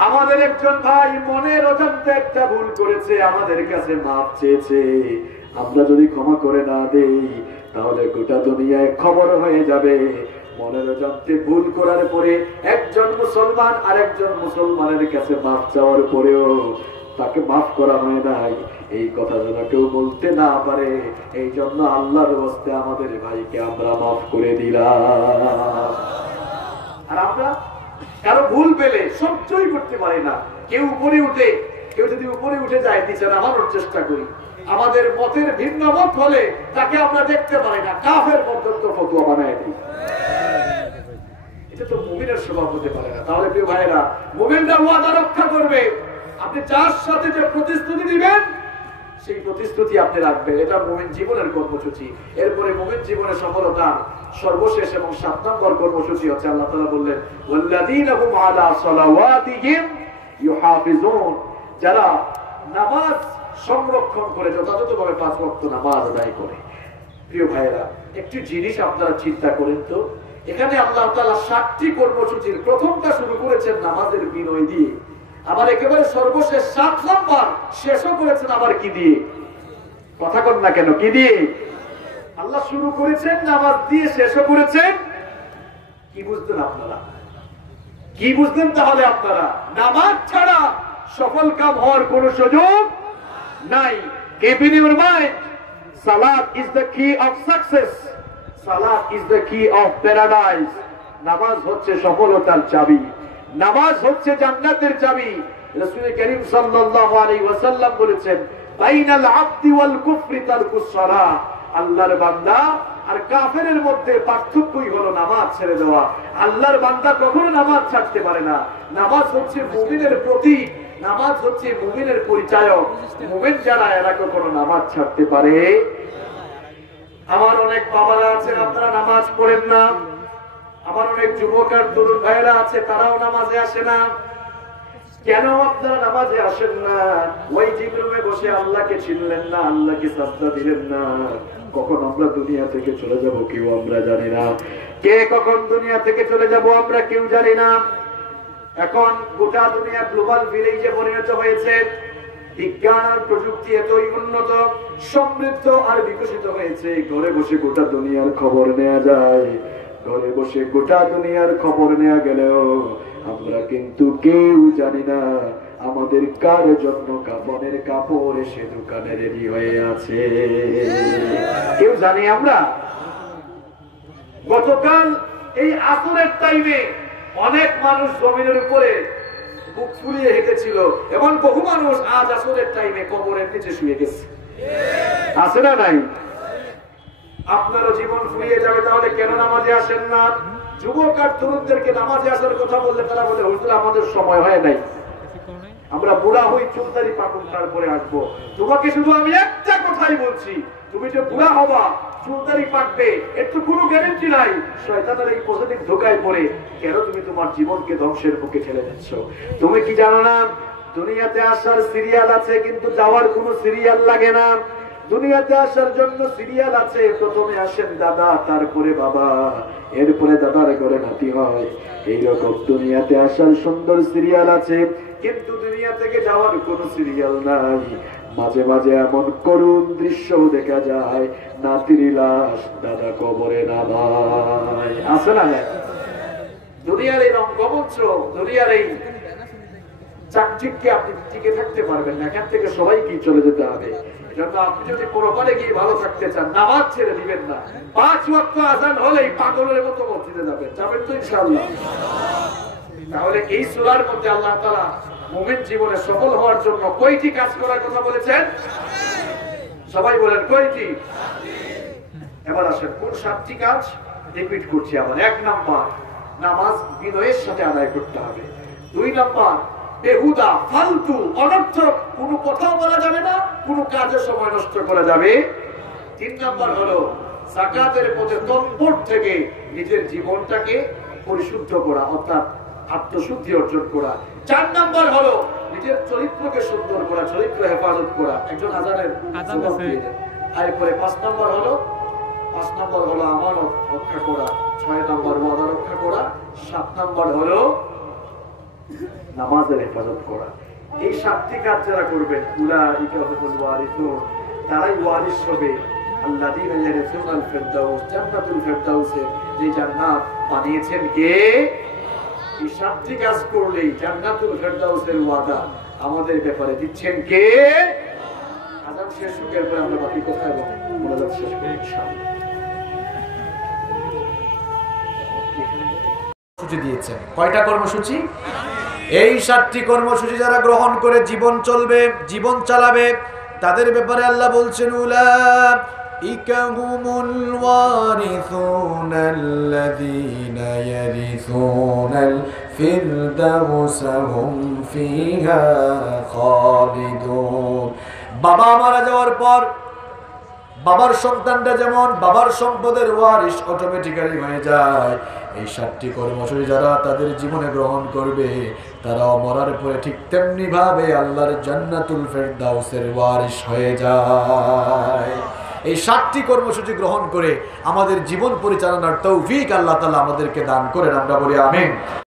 আমাদের একজন ভাই মনের অজান্তে একটা ভুল করেছে, আমাদের কাছে মাফ চেয়েছে। আমরা যদি ক্ষমা করে না দেই তাহলে গোটা দুনিয়ায় খবর হয়ে যাবে মনের অজান্তে ভুল করার পরে একজন মুসলমান আর একজন মুসলমানের কাছে মাফ চাওয়ার পরেও তাকে মাফ করা হয় নাই, এই কথা যেন কেউ বলতে না পারে। এই জন্য আল্লাহর হস্তে আমাদের ভাইকে আমরা মাফ করে দিলাম। আর আমরা কারো ভুল পেলে সহ্যই করতে পারি না। কেউ উপরে উঠে, কেউ যদি উপরে উঠে যায় নিচে নামানোর চেষ্টা করি। আমাদের মতের ভিন্ন মত হলে তাকে আমরা দেখতে পারি না, কাফের পর্যন্ত ফতোয়া বানায় দিই। এটা তো মুমিনের স্বভাব হতে পারে না। তাহলে প্রিয় ভাইরা, মুমিনরা ওয়াদা রক্ষা করবে। আপনি যার সাথে যে প্রতিশ্রুতি দিবেন সেই প্রতিশ্রুতি আপনি রাখবেন, এটা মুমিন জীবনের কর্মসূচি। এরপরে মুমিন জীবনের সফলতা সর্বশেষ এবং 7 নম্বর কর্মসূচি হচ্ছে আল্লাহ তাআলা বললেন, ওয়াল্লাযীনা হুম আলা সালাওয়াতিহিম ইউহাফিজুন, যারা নামাজ সংরক্ষণ করে যথাযথভাবে 5 ওয়াক্ত নামাজ আদায় করে। প্রিয় ভাইরা, একটি জিনিস আপনারা চিন্তা করেন তো, এখানে আল্লাহ তাআলা 7টি কর্মসূচির প্রথমটা শুরু করেছেন নামাজের বিনয় দিয়ে, আবার একেবারে সর্বশেষ 7 নম্বর শেষও করেছেন আবার কি দিয়ে? কথা কন না কেন, কি দিয়ে? আল্লাহ শুরু করেছেন নামাজ দিয়ে, শেষও করেছেন। কি বুঝলেন আপনারা? কি বুঝলেন তাহলে আপনারা? নামাজ ছাড়া সফল কাম হওয়ার কোন সুযোগ নাই। Keep in your mind, Salat is the key of success. Salat is the key of paradise. নামাজ হচ্ছে সফলতার চাবি, নামাজ হচ্ছে জান্নাতের চাবি। রাসূল করিম সাল্লাল্লাহু আলাইহি ওয়াসাল্লাম বলেছেন, বাইনাল আবদি ওয়াল কুফরি তারকুস সালাহ, আল্লাহর বান্দা আর কাফেরের মধ্যে পার্থক্যই হলো নামাজ ছেড়ে দেওয়া। আল্লাহর বান্দা কখনো নামাজ ছাড়তে পারে না। নামাজ হচ্ছে মুমিনের প্রতীক, নামাজ হচ্ছে মুমিনের পরিচায়ক। মুমিন যারা, এরা কখনো নামাজ ছাড়তে পারে। আমার অনেক বাবারা আছেন আপনারা নামাজ পড়েন না, আমার অনেক যুবক আর তরুণ ভাইয়েরা আছে তারাও নামাজে আসে না। কেন আপনারা নামাজে আসেন না? ওই জিমরুমে বসে আল্লাহকে চিনলেন না, আল্লাহকে সাজদা দিলেন না। কখন আমরা দুনিয়া থেকে চলে যাব কেউ আমরা জানি না, কে কখন দুনিয়া থেকে চলে যাব আমরা কেউ জানি না। এখন গোটা দুনিয়া গ্লোবাল ভিলেজে পরিণত হয়েছে। বিজ্ঞান আর প্রযুক্তি এতই উন্নত, সমৃদ্ধ আর বিকশিত হয়েছে, ঘরে বসে গোটা দুনিয়ার খবর নেওয়া যায়। ঘরে বসে গোটা দুনিয়ার খবর নেওয়া গেলেও আমরা কিন্তু কেউ জানি না আমাদের কার জন্য কাফনের কাপড় এসে দোকানে রেডি হয়ে আছে। কেউ জানি আমরা? গতকাল এই আসরের টাইমে অনেক মানুষ জমিনের উপরে বুক ফুলিয়ে হেঁটেছিল, এবং বহু মানুষ আজ আসরের টাইমে কবরের নিচে শুয়ে গেছে। আছে না নাই? আপনারও জীবন ফুরিয়ে যাবে, তাহলে কেন নামাজে আসেন না? যুবক আর তরুণদেরকে নামাজে আসার কথা বললে তারা বলে, হুজুর আমাদের সময় হয় নাই, আমরা বুড়া হই, চুলদারি পাকুন তারপরে আসবো। তোমাকে শুধু আমি একটা কথাই বলছি, তুমি যে বুড়া হবা, চুলদারি পাকবে, এর তো কোনো গ্যারান্টি নাই। শয়তানের এই পজিটিভ ধোকায় পড়ে কেন তুমি তোমার জীবনকে ধ্বংসের মুখে ঠেলে দিচ্ছ? তুমি কি জানো না, দুনিয়াতে আসার সিরিয়াল আছে কিন্তু যাওয়ার কোনো সিরিয়াল লাগে না। দুনিয়াতে আসার জন্য সিরিয়াল আছে, প্রথমে আসেন দাদা, তারপরে বাবা, এরপরে দাদার ঘরে নাতি হয়। এইরকম দুনিয়াতে আসার সুন্দর সিরিয়াল আছে, কিন্তু দুনিয়া থেকে যাওয়ার কোনো সিরিয়াল নাই। মাঝে মাঝে এমন করুণ দৃশ্য দেখা যায়, নাতির লাশ দাদা কবরে নামায়। আছে না? দুনিয়ার এই রঙ্গমঞ্চ, দুনিয়ার এই চাকচিক্যে আপনি টিকে থাকতে পারবেন না, এখান থেকে সবাইকে চলে যেতে হবে। আপনি যদি পরকালে গিয়ে ভালো থাকতে চান, নামাজ ছেড়ে দিবেন না। 5 ওয়াক্ত আযান হলেই পাগলের মতো মসজিদে যাবেন, যাবেন তো ইনশাআল্লাহ? তাহলে এই সূরার মধ্যে আল্লাহ তাআলা মুমিন জীবনে সফল হওয়ার জন্য কয়টি কাজ করার কথা বলেছেন? সবাই বলেন কয়টি? এবার আসেন কোন 7টি কাজ রিপিট করছি আবার। 1 নাম্বার, নামাজ বিনয়ের সাথে আদায় করতে হবে। 2 নম্বর, বেহুদা ফালতু অনর্থক কোনো কথাও বলা যাবে না, কোনো কাজে সময় নষ্ট করা যাবে। 3 নম্বর হলো যাকাতের পথে তৎপর থেকে নিজের জীবনটাকে পরিশুদ্ধ করা, অর্থাৎ আত্মশুদ্ধি অর্জন করা। 4 নম্বর হলো নিজের চরিত্রকে সুন্দর করা, চরিত্র হেফাজত করা। একজন আজানের জবাব দিয়ে দেন। এরপরে 5 নম্বর হলো আমানত রক্ষা করা, 6 নম্বর ওয়াদা রক্ষা করা, 7 নম্বর হলো নামাজের হেফাজত করা। এই 7টি কাজ যারা করবেন, উলাইকা হুমুল ওয়ারিসুন, তারাই ওয়ারিস হবে। আল্লাযীনা ইয়ারিসুনাল ফিরদাউস, জান্নাতুল ফিরদাউসে যে জান্নাত বানিয়েছেন কে? এই 7টি কাজ করলেই জান্নাতুল ফিরদাউসের ওয়াদা আমাদের ব্যাপারে দিচ্ছেন কে? আযান শেষ হওয়ার পরে আমরা বাকি কথা এবং মোনাজাত শেষ করব ইনশাআল্লাহ। কর্মসূচি দিয়েছেন। কয়টা কর্মসূচি? এই 7টি কর্মসূচি যারা গ্রহণ করে জীবন চলবে, জীবন চালাবে, তাদের ব্যাপারে আল্লাহ বলছেন উলাইকা হুমুল ওয়ারিসুন আল্লাযীনা ইয়ারিসুনাল ফিরদাউস হুম ফিহা খালিদুন। বাবা মারা যাওয়ার পর বাবার সন্তানটা যেমন বাবার সম্পদের ওয়ারিস অটোমেটিক্যালি হয়ে যায়, এই 7টি কর্মসূচি যারা তাদের জীবনে গ্রহণ করবে তারাও মরার পরে ঠিক তেমনি ভাবে আল্লাহর জান্নাতুল ফিরদাউসের ওয়ারিস হয়ে যায়। এই 7টি কর্মসূচি গ্রহণ করে আমাদের জীবন পরিচালনার তৌফিক আল্লাহ তাআলা আমাদেরকে দান করেন। আমরা বলি আমিন।